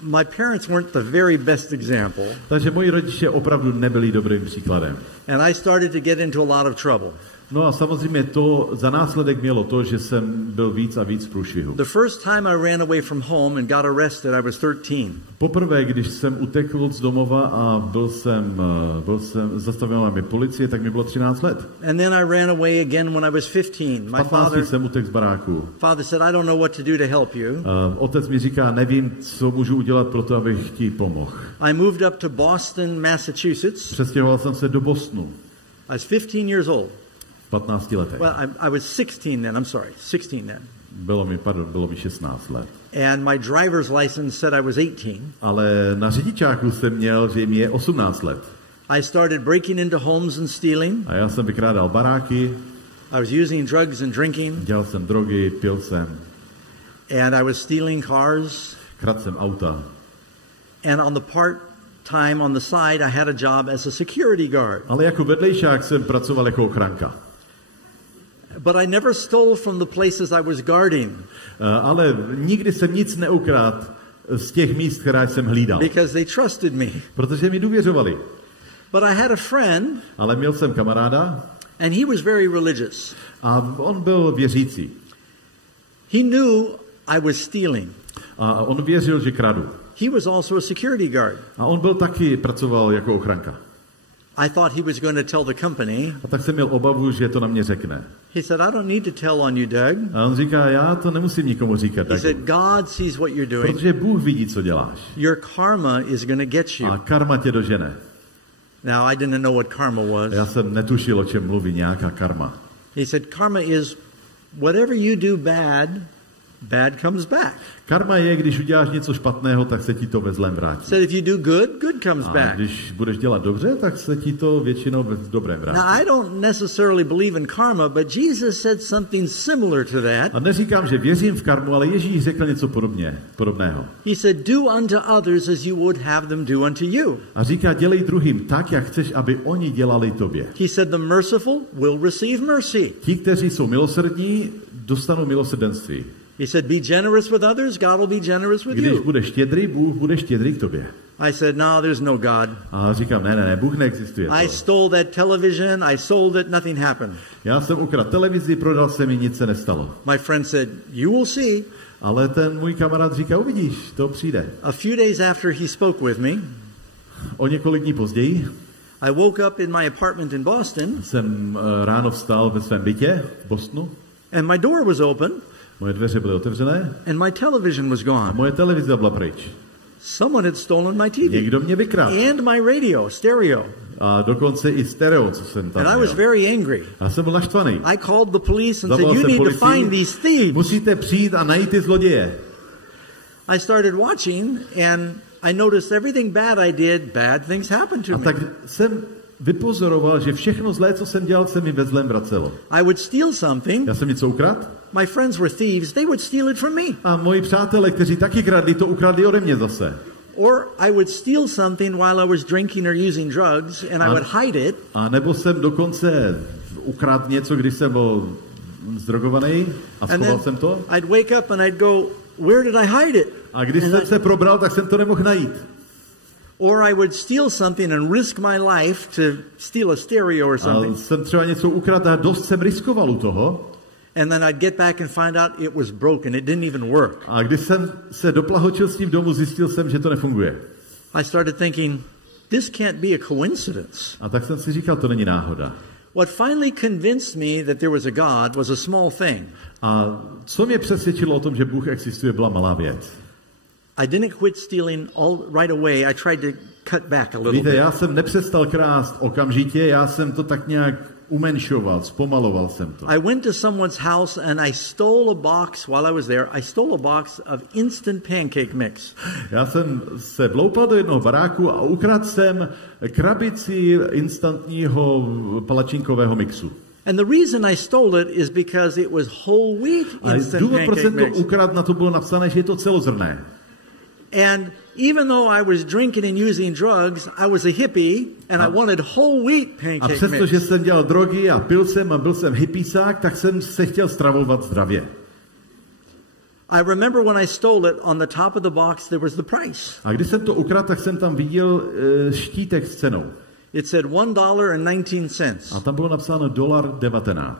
my parents weren't the very best example. Takže moji rodiče opravdu nebyli dobrým příkladem. And I started to get into a lot of trouble. No a samozřejmě to za následek mělo to, že jsem byl víc a víc v průšvihu. The first time I ran away from home and got arrested, I was 13. Poprvé, když jsem utekl z domova a byl jsem zastavila mě policie, tak mi bylo 13 let. And then I ran away again when I was 15. My father jsem utekl z baráku. Father said, I don't know what to do to help you. Otec mi říká, nevím, co můžu udělat pro to, abych ti pomohl. I moved up to Boston, Massachusetts. Přestěhoval jsem se do Bostonu. I was 15 years old. 15 letech. Well, I was 16 then. I'm sorry, 16 then. Bylo mi 16 let. And my driver's license said I was 18. Ale na řidičáku jsem měl, že mi je 18 let. I started breaking into homes and stealing. A já jsem vykrádal baráky. I was using drugs and drinking. Dělal jsem drogy, pil jsem. And I was stealing cars. Kradl jsem auta. And on the part-time on the side, I had a job as a security guard. Ale jako vedlejšák jsem pracoval jako ochránka. But I never stole from the places I was guarding. Ale nikdy jsem nic neukradl z těch míst, která jsem hlídal. Because they trusted me. Protože mi důvěřovali. But I had a friend. Ale měl jsem kamaráda. And he was very religious. A on byl věřící. He knew I was stealing. A on věřil, že kradu. He was also a security guard. A on byl taky pracoval jako ochránka. I thought he was going to tell the company. A tak jsem měl obavu, že to na mě řekne. He said, I don't need to tell on you, Doug. A on říká, já to nemusím nikomu říkat, Doug. He said, God sees what you're doing. Protože Bůh vidí, co děláš. Your karma is going to get you. A karma tě dožene. Now, I didn't know what karma was. Já jsem netušil, o čem mluví nějaká karma. He said, karma is whatever you do bad comes back. Karma je, když uděláš něco špatného, tak se ti to ve zlém vrátí. Said if you do good comes back. A když budeš dělat dobře, tak se ti to většinou v dobrém vrátí. Now I don't necessarily believe in karma, but Jesus said something similar to that. A neříkám, že věřím v karmu, ale Ježíš řekl něco podobného. He said, do unto others as you would have them do unto you. A říká, dělej druhým tak, jak chceš, aby oni dělali tobě. He said, the merciful will receive mercy. Ti, kteří jsou milosrdní, dostanou milosrdenství. He said, be generous with others, God will be generous with you. Když budeš štědrý, Bůh bude štědrý k tobě. I said, no, there's no God. A říkám, ne, Bůh neexistuje. I stole that television, I sold it, nothing happened. Já jsem ukradl televizi, prodal jsem ji, nic se nestalo. My friend said, you will see. Ale ten můj kamarád říká, uvidíš, to přijde. A few days after he spoke with me, o několik dní později, I woke up in my apartment in Boston. Jsem ráno vstal ve svém bytě v Bostonu. And my door was open. Moje dveře byly otevřené. And my television was gone. A moje televize byla pryč. Someone had stolen my TV. Někdo mě vykradl. And my radio, stereo. A dokonce i stereo, co jsem tam And I was very angry. Já jsem byl naštvaný. I called the police and said, you need to find these thieves. Musíte přijít a najít ty zloděje. I started watching and I noticed everything bad I did, bad things happened to me. A tak jsem vypozoroval, že všechno zlé, co jsem dělal, se mi ve zlém vracelo. I would steal something. Já jsem něco ukradl. My friends were thieves. They would steal it from me. A moji přátelé, kteří taky kradli, to ukradli ode mě zase. Or I would steal something while I was drinking or using drugs and I would hide it. A nebo jsem dokonce ukradl něco, když jsem byl zdrogovaný a schoval jsem to. I'd wake up and I'd go, where did I hide it? A když jsem se probral, tak jsem to nemohl najít. Or I would steal something and risk my life to steal a stereo or something. A jsem třeba něco ukradl a dost jsem riskoval u toho. And then I'd get back and find out it was broken. It didn't even work. A když jsem se doplahočil s tím domů, zjistil jsem, že to nefunguje. I started thinking, this can't be a coincidence. A tak jsem si říkal, to není náhoda. What finally convinced me that there was a God was a small thing. A co mě přesvědčilo o tom, že Bůh existuje, byla malá věc. I didn't quit stealing right away. I tried to cut back a little bit. Víte, já jsem nepřestal krást okamžitě, já jsem to tak nějak umenšoval, zpomaloval jsem to. I went to someone's house and I stole a box while I was there. I stole a box of instant pancake mix. Já jsem se vloupal do jednoho baráku a ukradl jsem krabici instantního palačinkového mixu. And the reason I stole it is because it was whole wheat instant pancake mix. Důvod, proč jsem to ukradl, na to bylo napsané, že je to celozrnné. And even though I was drinking and using drugs, I was a hippie and I wanted whole wheat pancake mix. A přestože jsem dělal drogy a pil jsem a byl jsem hippiesák, tak jsem se chtěl stravovat zdravě. I remember when I stole it, on the top of the box there was the price. A když jsem to ukradl, tak jsem tam viděl štítek s cenou. It said $1.19. A tam bylo napsáno $1.19.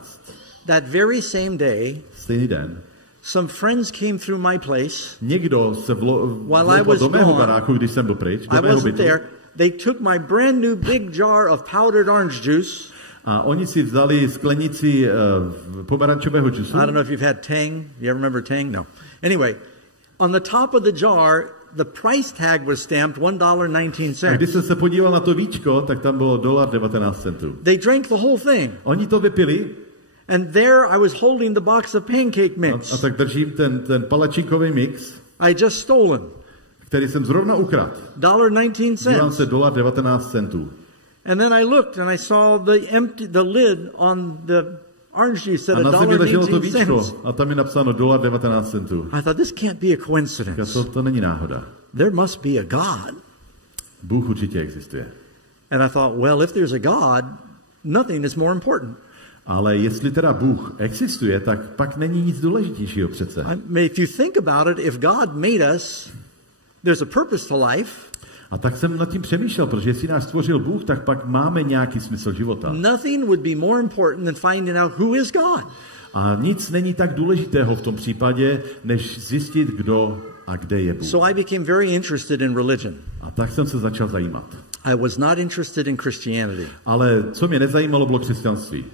That very same day, stejný den, some friends came through my place. Někdo se while I was do mého gone, baráku, když jsem byl pryč, do I mého wasn't bytu. there. They took my brand new big jar of powdered orange juice. A oni si vzali sklenici pomerančového džusu. I don't know if you've had Tang. You ever remember Tang? No. Anyway, on the top of the jar, the price tag was stamped $1.19. A když jsem se podíval na to víčko, tak tam bylo $1.19. They drank the whole thing. Oni to vypili. And there I was holding the box of pancake mix. A tak držím ten palačinkový mix. I just stolen. Který jsem zrovna ukradl. $1.19. Dívám se $1.19. And then I looked and I saw the lid on the orange juice said $1.19. A tam je napsáno $1.19. I thought this can't be a coincidence. To není náhoda. There must be a God. Bůh určitě existuje. And I thought, well, if there's a God, nothing is more important. Ale jestli teda Bůh existuje, tak pak není nic důležitějšího přece. If you think about it, if God made us, there's a purpose to life. A tak jsem nad tím přemýšlel, protože jestli nás stvořil Bůh, tak pak máme nějaký smysl života. Nothing would be more important than finding out who is God. A nic není tak důležitého v tom případě, než zjistit, kdo a kde je Bůh. So I became very interested in religion. A tak jsem se začal zajímat. I was not interested in Christianity. Ale co mě nezajímalo, bylo křesťanství.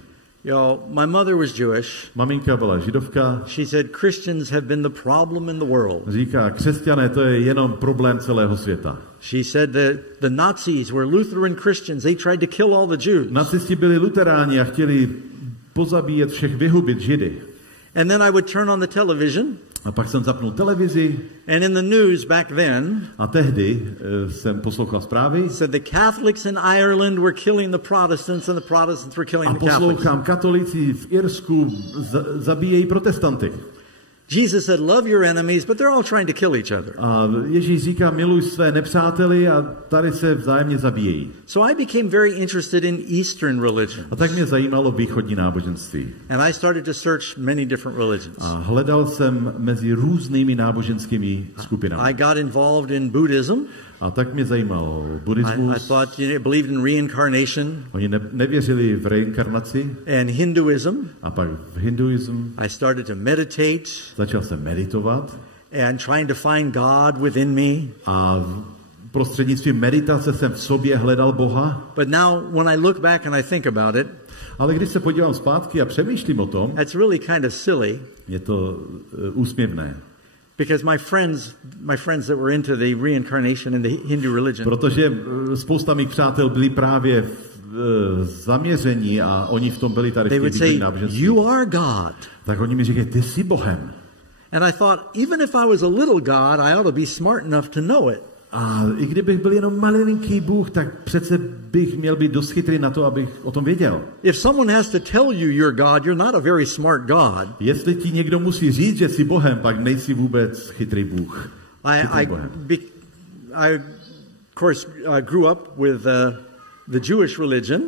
My mother was Jewish. Maminka byla židovka. She said Christians have been the problem in the world. Říká, křesťané, to je jenom problém celého světa. She said that the Nazis were Lutheran Christians. They tried to kill all the Jews. Nacisti byli luteráni a chtěli pozabíjet všech, vyhubit Židy. And then I would turn on the television. A pak jsem zapnul televizi. And in the news back then, a tehdy jsem poslouchal zprávy. Said the Catholics in Ireland were killing the Protestants and the Protestants were killing the Catholics. A poslouchám, katolíci v Irsku zabíjejí protestanty. Jesus said, love your enemies, but they're all trying to kill each other. A Ježíš říká, miluj své nepřáteli a tady se vzájemně zabíjejí. So I became very interested in Eastern religions. A tak mě zajímalo východní náboženství. And I started to search many different religions. A hledal jsem mezi různými náboženskými skupinami. I got involved in Buddhism. A tak mě zajímal buddhismus. I thought you believed in reincarnation. Oni nevěřili v reinkarnaci. And Hinduism. A pak v hinduism. I started to meditate. Začal jsem meditovat. And trying to find God within me. A prostřednictvím meditace jsem v sobě hledal Boha. But now when I look back and I think about it, ale když se podívám zpátky a přemýšlím o tom, that's really kind of silly. Je to úsměvné. Because my friends that were into the reincarnation in the Hindu religion. Protože spousta mých přátel byli právě zaměření a oni v tom byli tady They would say, "You are God." Tak oni mi říkají, ty jsi Bohem. And I thought, even if I was a little God, I ought to be smart enough to know it. A i kdybych byl jenom malinký Bůh, tak přece bych měl být dost chytrý na to, abych o tom věděl. If someone has to tell you you're God, you're not a very smart God. Jestli ti někdo musí říct, že jsi Bohem, pak nejsi vůbec chytrý Bůh. I of course grew up with the Jewish religion.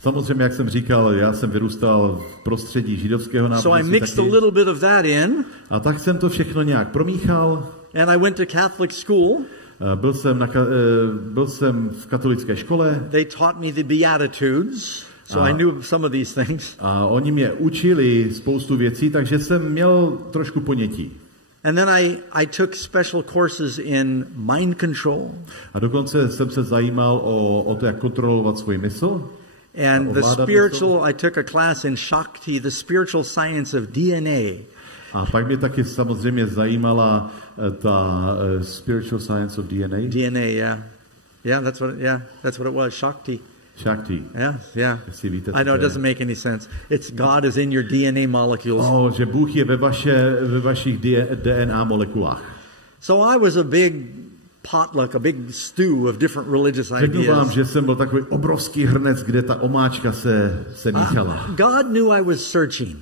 Samozřejmě, jak jsem říkal, já jsem vyrůstal v prostředí židovského náboženství. So I mixed a little bit of that in. A tak jsem to všechno nějak promíchal. And I went to Catholic school. Byl jsem v katolické škole. They taught me the Beatitudes, so I knew some of these things. A oni mě učili spoustu věcí, takže jsem měl trošku ponětí. And then I took special courses in mind control. A dokonce jsem se zajímal o to, jak kontrolovat svůj mysl. And the spiritual, I took a class in Shakti, the spiritual science of DNA. A pak mě taky samozřejmě zajímala ta spiritual science of DNA. DNA, yeah. That's what it was, Shakti. Shakti. Yeah. I know it doesn't make any sense. It's God is in your DNA molecules. Že Bůh je ve vašich DNA molekulách. So I was a big potluck, a big stew of different religious ideas. Řeknu vám, že jsem byl takový obrovský hrnec, kde ta omáčka se míchala. God knew I was searching.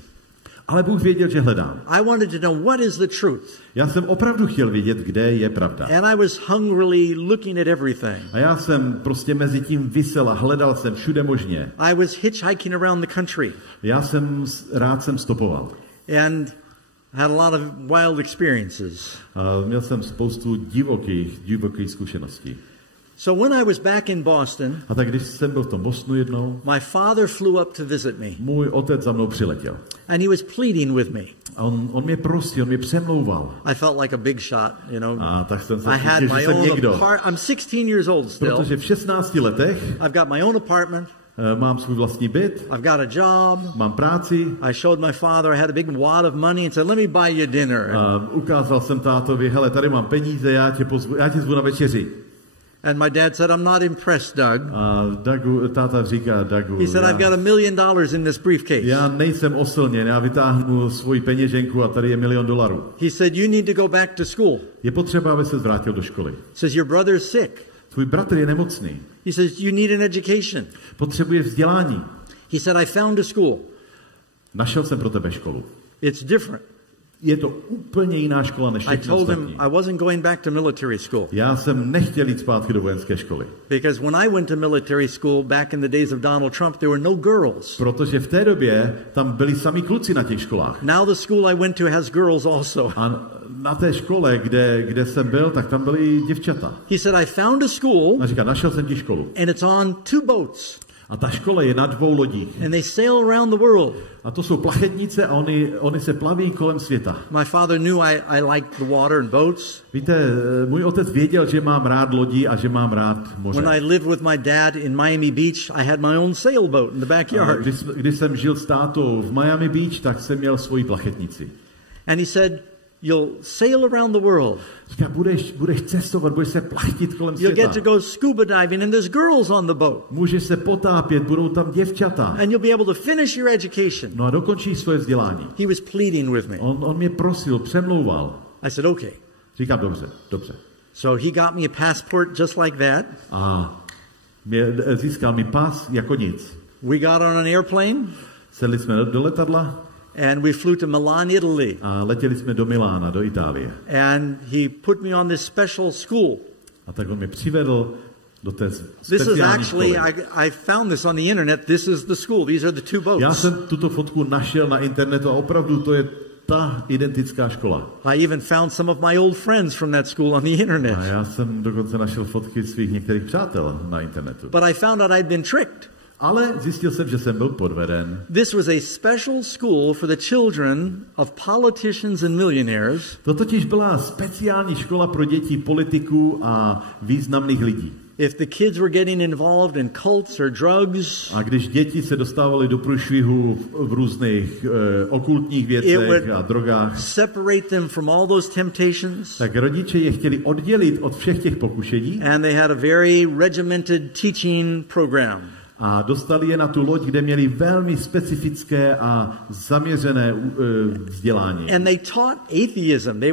Ale Bůh věděl, že hledám. I wanted to know what is the truth. Já jsem opravdu chtěl vědět, kde je pravda. And I was hungrily looking at everything. A já jsem prostě mezi tím visel a hledal jsem všude možně. I was hitchhiking around the country. Já jsem rád stopoval. And had a lot of wild experiences. A měl jsem spoustu divokých zkušeností. So when I was back in Boston, a tak když jsem byl v tom Bostonu jednou, my father flew up to visit me. Můj otec za mnou přiletěl. And he was pleading with me. A on mě prosil, on mě přemlouval. I felt like a big shot, you know. A tak jsem se I had cítil, my že jsem někdo. I'm 16 years old still. Protože v 16 letech I've got my own apartment. Mám svůj vlastní byt. I've got a job. Mám práci. I showed my father I had a big wad of money and said, "Let me buy you dinner." Ukázal jsem tátovi, hele, tady mám peníze, já tě zvu na večeři. And my dad said, "I'm not impressed, Doug." Táta říká Dougu. He said, "I've got $1 million in this briefcase." Já nejsem oslněn, já vytáhnu svoji peněženku a tady je $1 milion. He said, "You need to go back to school." Je potřeba, aby se vrátil do školy. He says, "Your brother's sick." Tvůj bratr je nemocný. He says, "You need an education." Potřebuje vzdělání. He said, "I found a school." Našel jsem pro tebe školu. It's different. Je to úplně jiná škola než všechny ostatní. I told him I wasn't going back to military school. Já jsem nechtěl jít zpátky do vojenské školy. Because when I went to military school back in the days of Donald Trump, there were no girls. Protože v té době tam byli sami kluci na těch školách. Now the school I went to has girls also. A na té škole, kde jsem byl, tak tam byly děvčata. He said, "I found a school." A říká, našel jsem ti školu. And it's on 2 boats. A ta škola je na 2 lodích. And they sail around the world. A to jsou plachetnice a oni se plaví kolem světa. My father knew I liked the water and boats. Víte, můj otec věděl, že mám rád lodi a že mám rád moře. When I lived with my dad in Miami Beach, I had my own sailboat in the backyard. Když jsem žil s tátou v Miami Beach, tak jsem měl svoji plachetnici. And he said, "You'll sail around the world." Říká, budeš cestovat, budeš se plachtit kolem světa. You'll get to go scuba diving and there's girls on the boat. Můžeš se potápět, budou tam děvčata. And you'll be able to finish your education. No a dokončíš svoje vzdělání. He was pleading with me. On mě prosil, přemlouval. I said, "Okay." Říkám, dobře. So he got me a passport just like that. A získal mi pas jako nic. We got on an airplane. Sedli jsme do letadla. And we flew to Milan, Italy. A letěli jsme do Milána, do Itálie. And he put me on this special school. A tak on mě přivedl do té speciální This is actually, školy. I found this on the internet. This is the school. These are the 2 boats. Já jsem tuto fotku našel na internetu a opravdu to je ta identická škola. I even found some of my old friends from that school on the internet. A já jsem dokonce našel fotky svých některých přátel na internetu. But I found out I'd been tricked. Ale zjistil jsem, že jsem byl podveden. This was a special school for the children of politicians and millionaires. To totiž byla speciální škola pro děti politiků a významných lidí. If the kids were getting involved in cults or drugs, a když děti se dostávaly do průšvihu v různých okultních věcech a drogách, separate them from all those temptations. Tak rodiče je chtěli oddělit od všech těch pokušení. And they had a very regimented teaching program. A dostali je na tu loď, kde měli velmi specifické a zaměřené vzdělání. And they taught atheism. They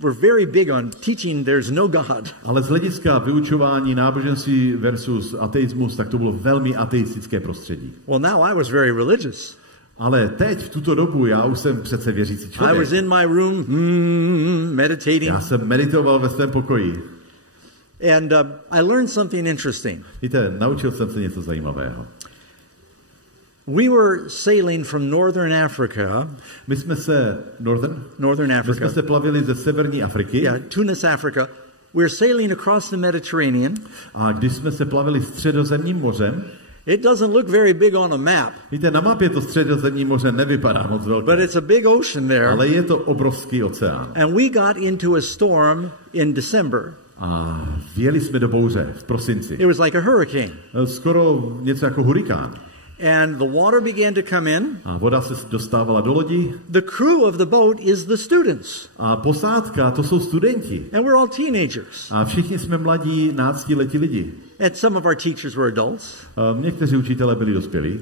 were very big on teaching there's no God. Ale z hlediska vyučování náboženství versus ateismus, tak to bylo velmi ateistické prostředí. Well, now I was very religious. Ale teď, v tuto dobu, já už jsem přece věřící člověk. I was in my room meditating. Já jsem meditoval ve svém pokoji. And I learned something interesting. Víte, naučil jsem se něco zajímavého. We were sailing from northern Africa. My jsme se Northern Africa. My jsme se plavili ze severní Afriky. Yeah, Tunis, Africa. We were sailing across the Mediterranean. A když jsme se plavili Středozemním mořem, it doesn't look very big on a map. Víte, na mapě to Středozemní moře nevypadá moc velké. But it's a big ocean there. Ale je to obrovský oceán. And we got into a storm in December. A vjeli jsme do bouře v prosinci. It was like a hurricane. Skoro něco jako hurikán. And the water began to come in. A voda se dostávala do lodi. The crew of the boat is the students. A posádka, to jsou studenti. And we're all teenagers. A všichni jsme mladí, náctiletí lidi. And some of our teachers were adults. Někteří učitelé byli dospělí.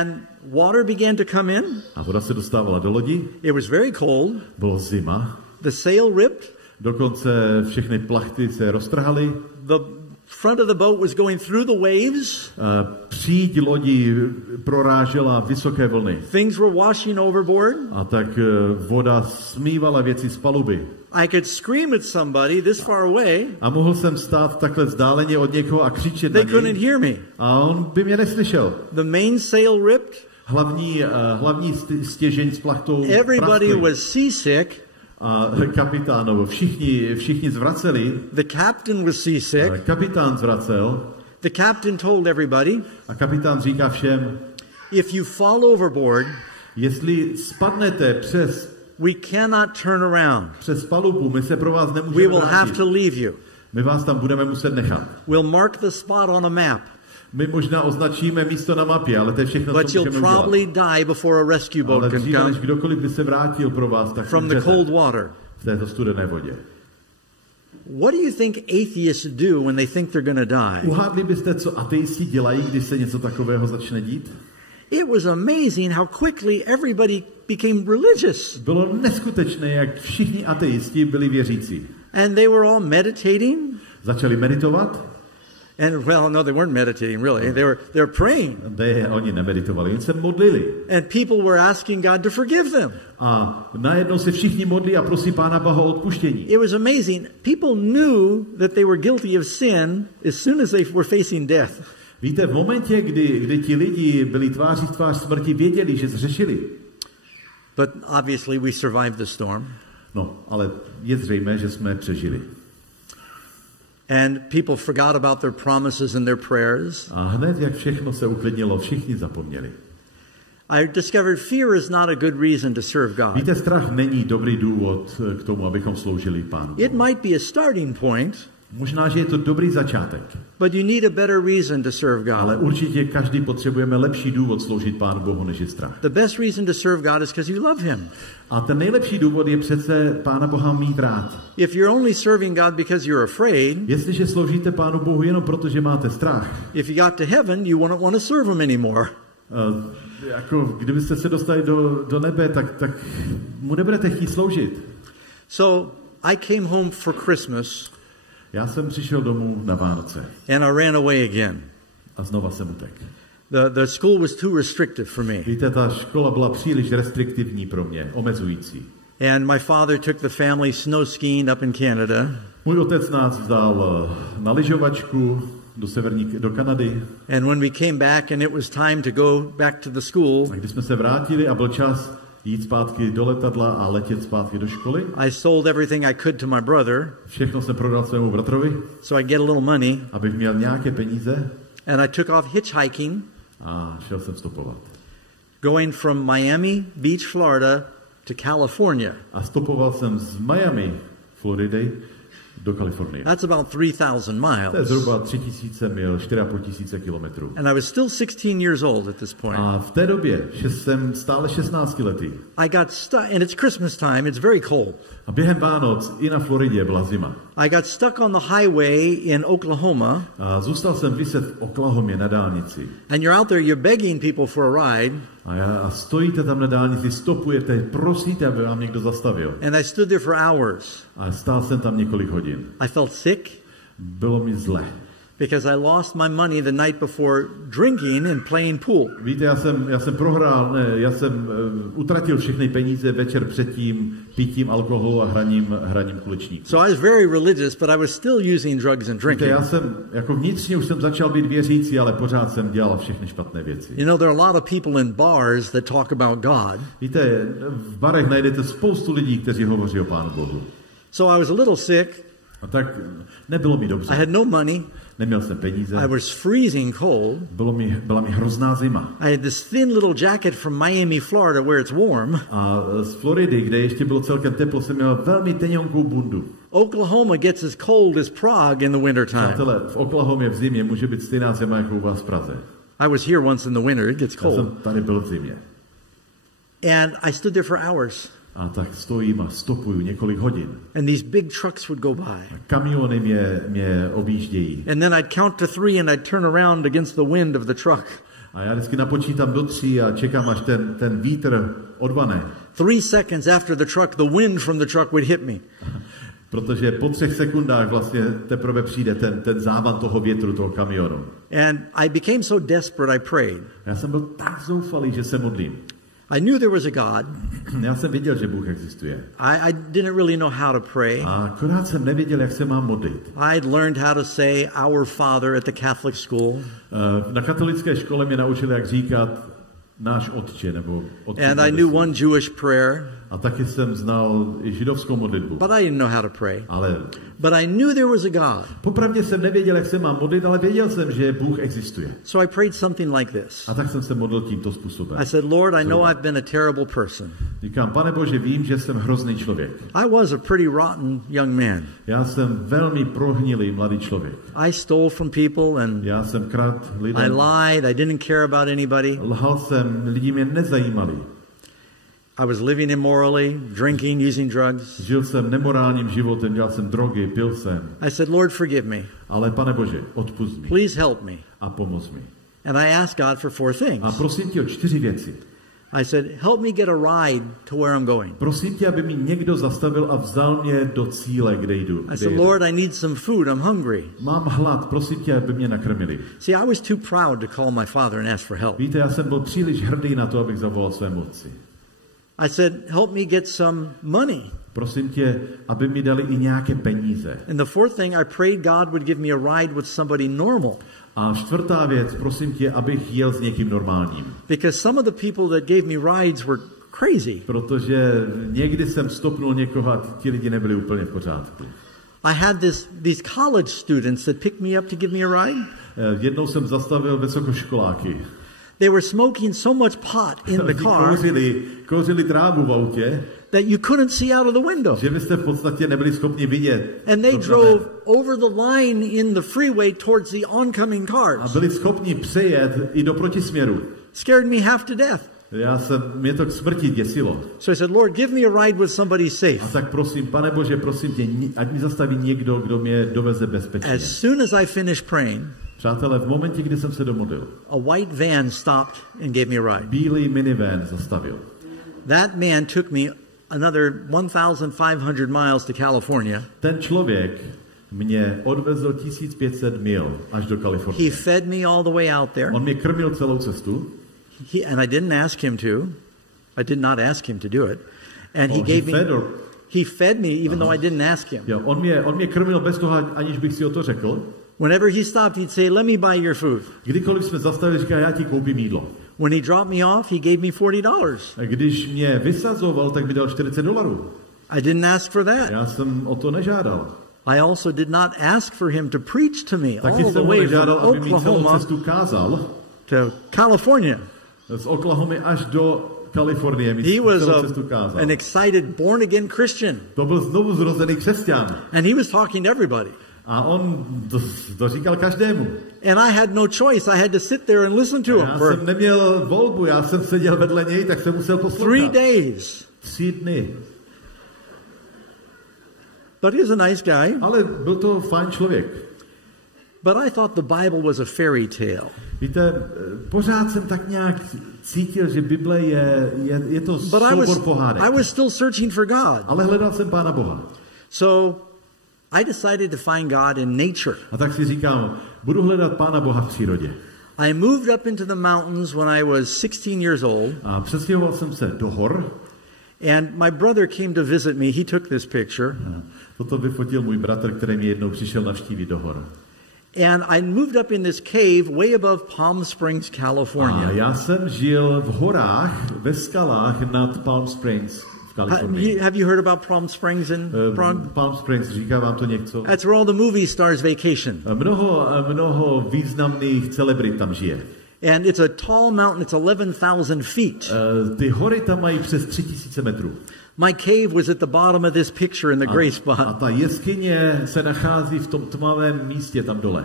And water began to come in. A voda se dostávala do lodi. It was very cold. Bylo zima. The sail ripped. Dokonce všechny plachty se roztrhaly. The front of the boat was going through the waves. Příď lodi prorážela vysoké vlny. Things were washing overboard. A tak voda smývala věci z paluby. I could scream at somebody this far away. A mohl jsem stát takhle vzdáleně od někoho a křičet na něj. They couldn't hear me. A on by mě neslyšel. The main sail ripped. Hlavní stěžeň s plachtou Everybody was seasick. A kapitán, nebo všichni zvraceli. The captain was seasick. Kapitán zvracel. The captain told everybody. A kapitán říká všem. If you fall overboard, jestli spadnete we cannot turn around. Přes palubu, my se pro vás nemůžeme vrátit. We will vrátit. have to leave you. My vás tam budeme muset nechat. We'll mark the spot on a map. My možná označíme místo na mapě, ale to je všechno, co můžeme udělat. But you'll probably die before a rescue boat ale can dříve, come. než kdokoliv by se vrátil pro vás, tak from the cold water. V této studené vodě. What do you think atheists do when they think they're going to die? Uhádli byste, co ateisti dělají, když se něco takového začne dít? It was amazing how quickly everybody became religious. Bylo neskutečné, jak všichni ateisti byli věřící. And they were all meditating. Začali meditovat. And well, no, they weren't meditating really. They were praying. Oni nemeditovali, jen se modlili. And people were asking God to forgive them. A najednou se všichni modlí a prosí Pána Boha o odpuštění. It was amazing. People knew that they were guilty of sin as soon as they were facing death. Víte, v momentě, kdy ti lidi byli tváří v tvář smrti, věděli, že zřešili. But obviously we survived the storm. No, ale je zřejmé, že jsme přežili. And people forgot about their promises and their prayers. A hned, jak všechno se uklidnilo, všichni zapomněli. I discovered fear is not a good reason to serve God. Víte, strach není dobrý důvod k tomu, abychom sloužili Pánu. It might be a starting point. Možná, že je to dobrý začátek. But you need a better reason to serve God. Ale určitě každý potřebujeme lepší důvod sloužit Pánu Bohu, než je strach. The best reason to serve God is because you love him. A ten nejlepší důvod je přece Pána Boha mít rád. If you're only serving God because you're afraid, jestliže sloužíte Pánu Bohu jenom proto, že máte strach, if you got to heaven, you won't want to serve him anymore. Jako kdybyste se dostali do nebe, tak mu nebudete chtít sloužit. So I came home for Christmas. Já jsem přišel domů na Vánoce. And I ran away again. A znova jsem utekl. The school was too restrictive for me. Víte, ta škola byla příliš restriktivní pro mě, omezující. And my father took the family snow skiing up in Canada. Můj otec nás vzal na lyžovačku do Kanady. And when we came back and it was time to go back to the school, a když jsme se vrátili a byl čas jít zpátky do letadla a letět zpátky do školy, I sold everything I could to my brother. Všechno jsem prodal svému bratrovi, so I get a little money. Abych měl nějaké peníze. And I took off hitchhiking. A šel jsem stopovat. Going from Miami Beach, Florida to California. A stopoval jsem z Miami, Floridy, do Kalifornie. That's about 3,000 miles. To je zhruba 3,000 mil, 4,500 kilometrů. And I was still 16 years old at this point. A v té době jsem stále 16letý. I got stuck, and it's Christmas time, it's very cold. A během Vánoc i na Floridě byla zima. I got stuck on the highway in Oklahoma. A zůstal jsem viset v Oklahomě na dálnici. And you're out there, you're begging people for a ride. A stojíte tam na dálnici, stopujete, prosíte, aby vám někdo zastavil. And I stood there for hours. A stál jsem tam několik hodin. I felt sick. Bylo mi zle. Because I lost my money the night before drinking and playing pool. Víte, já jsem utratil všechny peníze večer předtím pitím alkoholu a hraním kulečníků. So I was very religious, but I was still using drugs and drinking. Víte, já jsem jako vnitřně už jsem začal být věřící, ale pořád jsem dělal všechny špatné věci. You know, there are a lot of people in bars that talk about God. Víte, v barech najdete spoustu lidí, kteří hovoří o Pánu Bohu. So I was a little sick. A tak nebylo mi dobře. I had no money. Neměl jsem peníze. I was freezing cold. Byla mi hrozná zima. I had this thin little jacket from Miami, Florida, where it's warm. A z Floridy, kde ještě bylo celkem teplo, jsem měl velmi tenionkou bundu. Oklahoma gets as cold as Prague in the winter time. Přátelé, v Oklahomě v zimě může být stejná zima jako u vás v Praze. I was here once in the winter. It gets cold. Já jsem tady byl v zimě. And I stood there for hours. A tak stojím a stopuju několik hodin. And these big trucks would go by. A kamiony mě objíždějí. And then I'd count to 3 and I'd turn around against the wind of the truck. A já vždycky napočítám do 3 a čekám, až ten vítr odvane. 3 seconds after the truck, the wind from the truck would hit me. Protože po 3 sekundách vlastně teprve přijde ten závan toho větru, toho kamionu. And I became so desperate, I prayed. Já jsem byl tak zoufalý, že se modlím. I knew there was a God. Já jsem věděl, že Bůh existuje. I didn't really know how to pray. A akorát jsem nevěděl, jak se mám modlit. I'd learned how to say Our Father at the Catholic school. Na katolické škole mě naučili, jak říkat náš Otče nebo Otče. And I knew one Jewish prayer. A taky jsem znal i židovskou modlitbu. But I didn't know how to pray. Ale But I knew there was a God. Popravdě jsem nevěděl, jak se mám modlit, ale věděl jsem, že Bůh existuje. So I prayed something like this. A tak jsem se modlil tímto způsobem. I said, Lord, I know I've been a terrible person. Říkám, Pane Bože, vím, že jsem hrozný člověk. I was a pretty rotten young man. Já jsem velmi prohnilý mladý člověk. I stole from people and já jsem kradl lidem. I lied. I didn't care about anybody. Lhal jsem, lidi mě nezajímali. I was living immorally, drinking, using drugs. Žil jsem nemorálním životem, dělal jsem drogy, pil jsem. I said, Lord, forgive me. Ale Pane Bože, odpusť mi. Please help me. A pomoz mi. And I asked God for 4 things. A prosím tě o 4 věci. I said, help me get a ride to where I'm going. Prosím tě, aby mi někdo zastavil a vzal mě do cíle, kde jdu. I said, Lord, I need some food. I'm hungry. Mám hlad, prosím tě, aby mě nakrmili. See, I was too proud to call my father and ask for help. Víte, já jsem byl příliš hrdý na to, abych zavolal svému otci. I said, help me get some money. Prosím tě, aby mi dali i nějaké peníze. And the 4th thing, I prayed God would give me a ride with somebody normal. A 4. věc, prosím tě, abych jel s někým normálním. Because some of the people that gave me rides were crazy. Protože někdy jsem stopnul někoho a ti lidi nebyli úplně v pořádku. I had these college students that picked me up to give me a ride. Jednou jsem zastavil vysokoškoláky. They were smoking so much pot in the car. Kouřili trávu v autě. That you couldn't see out of the window. Že byste v podstatě nebyli schopni vidět. And they drove over the line in the freeway towards the oncoming cars. A byli schopni přejet i do protisměru. Scared me half to death. Mě to k smrti děsilo. So I said, Lord, give me a ride with somebody safe. A tak prosím, Pane Bože, prosím tě, ať mi zastaví někdo, kdo mě doveze bezpečně. As soon as I finished praying, přátelé, v momentě, kdy jsem se domodlil, a white van stopped and gave me a ride. Bílý minivan zastavil. That man took me another 1,500 miles to California. Ten člověk mě odvezl 1500 mil až do Kalifornie. He fed me all the way out there. On mě krmil celou cestu. And I didn't ask him to. I did not ask him to do it. And he fed me even though I didn't ask him. Jo, on mě krmil bez toho, aniž bych si o to řekl. Whenever he stopped, he'd say, "Let me buy your food." Kdykoliv jsme zastavili, říká, já ti koupím jídlo. When he dropped me off, he gave me $40. Když mě vysazoval, tak mi dal $40. I didn't ask for that. Já jsem o to nežádal. I also did not ask for him to preach to me taky all the way from Oklahoma cestu kázal to California. Z Oklahomy až do Kalifornie, he was an excited, born-again Christian. To byl znovu zrozený křesťan. And he was talking to everybody. A on to říkal každému. And I had no choice. I had to sit there and listen to him. Já jsem neměl volbu, já jsem seděl vedle něj, tak jsem musel poslouchat. 3 days. 3 dny. But he was a nice guy. Ale byl to fajn člověk. But I thought the Bible was a fairy tale. Víte, pořád jsem tak nějak cítil, že Bible je to soubor pohádek. I was still searching for God. Ale hledal jsem Pána Boha. So I decided to find God in nature. A tak si říkám, budu hledat Pána Boha v přírodě. I moved up into the mountains when I was 16 years old. A přestěhoval jsem se do hor. And my brother came to visit me. He took this picture. Toto vyfotil můj bratr, který mě jednou přišel navštívit do hor. And I moved up in this cave way above Palm Springs, California. A já jsem žil v horách, ve skalách nad Palm Springs v Kalifornii. Have you heard about Palm Springs in Prague? Palm Springs, říká vám to něco? That's where all the movie stars vacation. Mnoho významných celebrit tam žije. And it's a tall mountain, it's 11,000 feet. Ty hory tam mají přes 3000 metrů. My cave was at the bottom of this picture in the gray spot. A ta jeskyně se nachází v tom tmavém místě tam dole.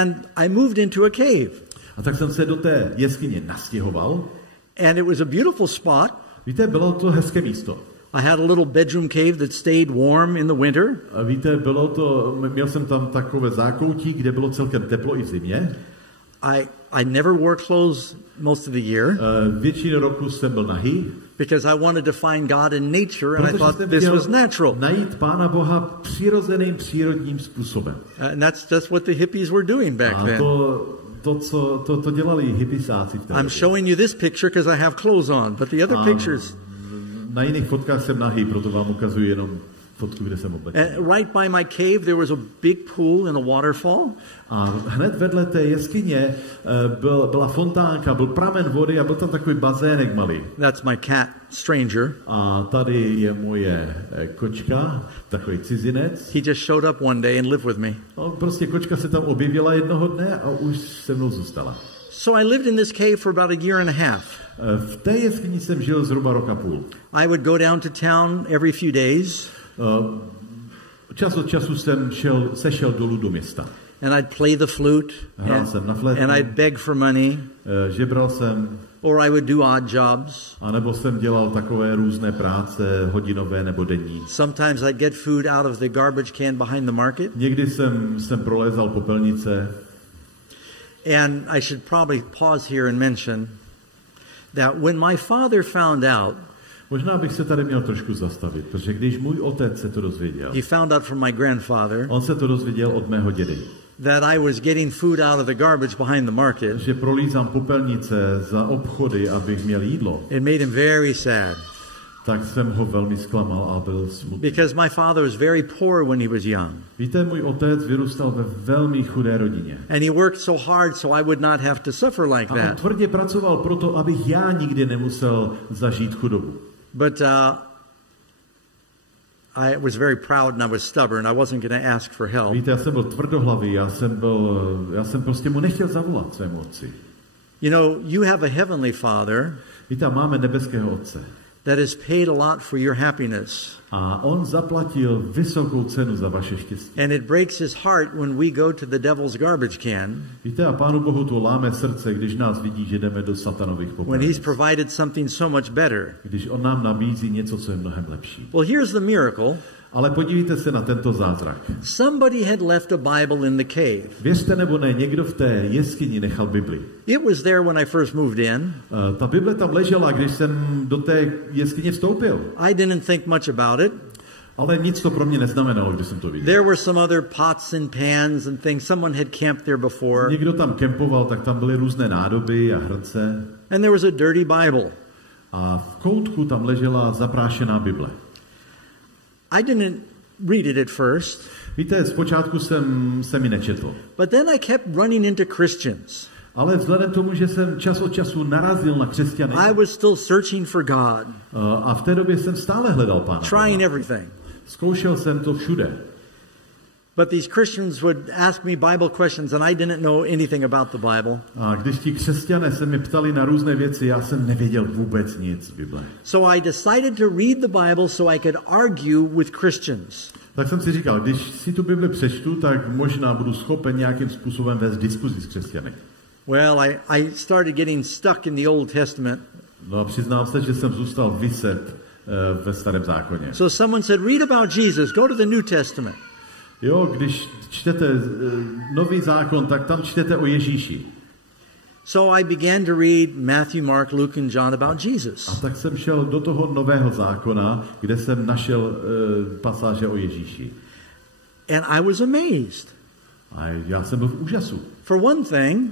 And I moved into a cave. A tak jsem se do té jeskyně nastěhoval. And it was a beautiful spot. Víte, bylo to hezké místo. I had a little bedroom cave that stayed warm in the winter. A víte, měl jsem tam takové zákoutí, kde bylo celkem teplo i v zimě. I never wore clothes most of the year. Většinu roku jsem byl nahý. Because I wanted to find God in nature and I thought this was natural. Najít Pána Boha přirozeným, přírodním způsobem. And that's just what the hippies were doing back then. To dělali hippisáci v té době. I'm showing you this picture because I have clothes on, but the other pictures. Na jiných fotkách jsem nahý, proto vám ukazuji jenom fotku, kde jsem oblečen. Right by my cave there was a big pool and a waterfall. A hned vedle té jeskyně byla fontánka, byl pramen vody a byl tam takový bazének malý. That's my cat, Stranger. A tady je moje kočka, takový cizinec. He just showed up one day and lived with me. Prostě kočka se tam objevila jednoho dne a už se mnou zůstala. So I lived in this cave for about a year and a half. V té jeskyni jsem žil zhruba rok a půl. I would go down to town every few days. Čas od času jsem sešel dolů do města. And I'd play the flute. Hrál jsem na flétnu. And I'd beg for money. Žebral jsem. Or I would do odd jobs. A nebo jsem dělal takové různé práce, hodinové nebo denní. Sometimes I'd get food out of the garbage can behind the market. Někdy jsem prolézal popelnice. And I should probably pause here and mention that when my father found out, možná bych se tady měl trošku zastavit, protože když můj otec se to dozvěděl, he found out from my grandfather, on se to dozvěděl od mého dědy, that I was getting food out of the garbage behind the market, že prolízám popelnice za obchody, abych měl jídlo. It made him very sad. Tak jsem ho velmi zklamal a byl smutný. Because my father was very poor when he was young. Víte, můj otec vyrůstal ve velmi chudé rodině. And he worked so hard so I would not have to suffer like that. A on tvrdě pracoval proto, abych já nikdy nemusel zažít chudobu. But I was very proud and I was stubborn. I wasn't going to ask for help. Víte, já jsem byl tvrdohlavý, já jsem prostě mu nechtěl zavolat svému otci. You know, you have a heavenly Father. Víte, máme nebeského otce. That has paid a lot for your happiness. A on zaplatil vysokou cenu za vaše štěstí. And it breaks his heart when we go to the devil's garbage can. Víte, a Pánu Bohu to láme srdce, když nás vidí, že jdeme do satanových popelnic. When he's provided something so much better. Když on nám nabízí něco, co je mnohem lepší. Well, here's the miracle. Ale podívejte se na tento zázrak. Somebody had left a Bible in the cave. Věřte nebo ne, někdo v té jeskyni nechal Bibli. It was there when I first moved in. Ta Bible tam ležela, když jsem do té jeskyně vstoupil. I didn't think much about it. Ale nic to pro mě neznamenalo, když jsem to viděl. There were some other pots and pans and things. Someone had camped there before. Někdo tam kempoval, tak tam byly různé nádoby a hrnce. And there was a dirty Bible. A v koutku tam ležela zaprášená Bible. I didn't read it at first. Víte, zpočátku jsem ji nečetl. But then I kept running into Christians. Ale vzhledem tomu, že jsem čas od času narazil na křesťany. I was still searching for God. A v té době jsem stále hledal Pána. Trying everything. Zkoušel jsem to všude. But these Christians would ask me Bible questions and I didn't know anything about the Bible. A když ti křesťané se mi ptali na různé věci, já jsem nevěděl vůbec nic v Bibli. So I decided to read the Bible so I could argue with Christians. Tak jsem si říkal, když si tu Bibli přečtu, tak možná budu schopen nějakým způsobem vést diskuzi s křesťany. Well, I started getting stuck in the Old Testament. No a přiznám se, že jsem zůstal viset ve Starém zákoně. So someone said, read about Jesus, go to the New Testament. Jo, když čtete Nový zákon, tak tam čtete o Ježíši. So I began to read Matthew, Mark, Luke and John about Jesus. A tak jsem šel do toho Nového zákona, kde jsem našel pasáže o Ježíši. And I was amazed. A já jsem byl v úžasu. For one thing,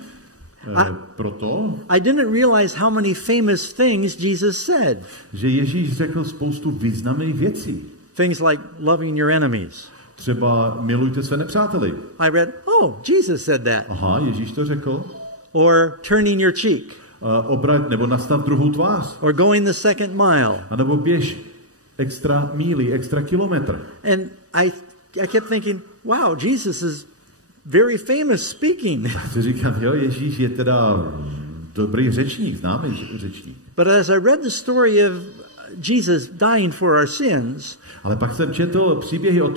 proto I didn't realize how many famous things Jesus said. Že Ježíš řekl spoustu významných věcí. Things like loving your enemies. Třeba milujte své nepřáteli. I read, oh, Jesus said that. Aha, Ježíš to řekl. Or turning your cheek. Obrať nebo nastav druhou tvář. Or going the second mile. A nebo běž extra míli, extra kilometr. And I kept thinking, wow, Jesus is very famous speaking. Tak si říkám, jo, Ježíš je teda dobrý řečník, známý řečník. But as I read the story of Jesus dying for our sins, ale pak jsem četl příběh o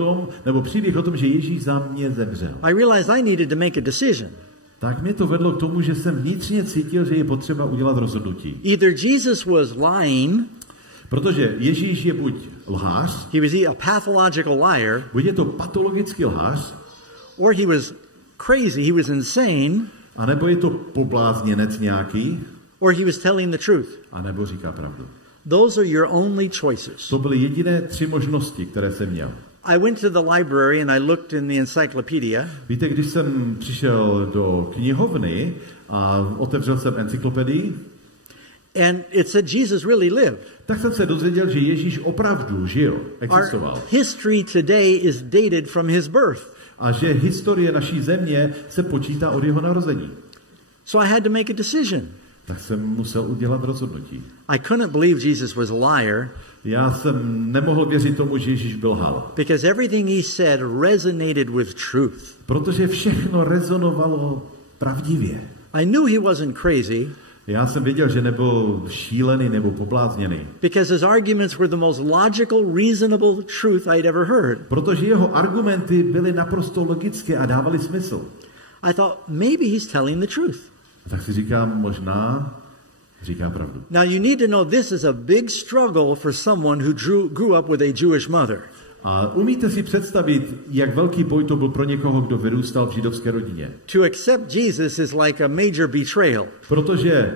tom, že Ježíš za mě zemřel. I realized I needed to make a decision. Tak mě to vedlo k tomu, že jsem vnitřně cítil, že je potřeba udělat rozhodnutí. Either Jesus was lying, protože Ježíš je buď lhář, he was a pathological liar, buď je to patologický lhář, or he was crazy, he was insane, a nebo je to poblázněnec nějaký, or he was telling the truth. A nebo říká pravdu. Those are your only choices. To byly jediné 3 možnosti, které jsem měl. I went to the library and I looked in the encyclopedia. Víte, když jsem přišel do knihovny a otevřel jsem encyklopedii, and it said Jesus really lived. Tak jsem se dozvěděl, že Ježíš opravdu žil, existoval. Our history today is dated from his birth. A že historie naší země se počítá od jeho narození. So I had to make a decision. Tak jsem musel udělat rozhodnutí. I couldn't believe Jesus was a liar. Já jsem nemohl věřit tomu, že Ježíš byl lhal. Because everything he said resonated with truth. Protože všechno rezonovalo pravdivě. I knew he wasn't crazy. Já jsem věděl, že nebyl šílený nebo poblázněný. Because his arguments were the most logical, reasonable truth I'd ever heard. Protože jeho argumenty byly naprosto logické a dávaly smysl. I thought maybe he's telling the truth. Tak si říkám, možná říká pravdu. Now you need to know this is a big struggle for someone who grew up with a Jewish mother. A umíte si představit, jak velký boj to byl pro někoho, kdo vyrůstal v židovské rodině? To accept Jesus is like a major betrayal. Protože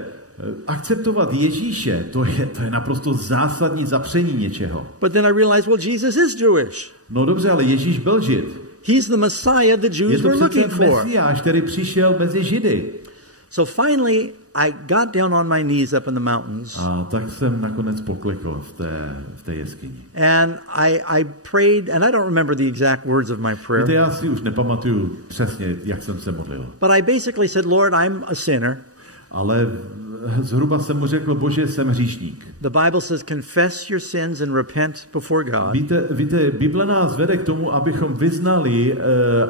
akceptovat Ježíše, to je naprosto zásadní zapření něčeho. But then I realized, well, Jesus is Jewish. No dobře, ale Ježíš byl Žid. He's the Messiah the Jews were looking for. Je to Mesiáš, který přišel mezi Židy. So finally, I got down on my knees up in the mountains. A tak jsem nakonec poklekl v té jeskyni. And I prayed, and I don't remember the exact words of my prayer. Víte, já si už nepamatuju přesně, jak jsem se modlil. But I basically said, Lord, I'm a sinner. Ale zhruba jsem mu řekl, Bože, jsem hříšník. The Bible says, confess your sins and repent before God. Víte, Bible nás vede k tomu, abychom vyznali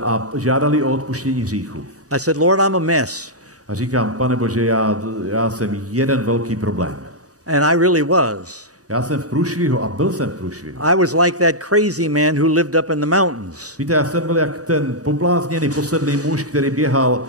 a žádali o odpuštění hříchu. I said, Lord, I'm a mess. A říkám, Pane Bože, já jsem jeden velký problém. And I really was. Já jsem v průšvihu a byl jsem v průšvihu. I was like that crazy man who lived up in the mountains. Víte, já jsem byl jak ten poblázněný posedlý muž, který běhal,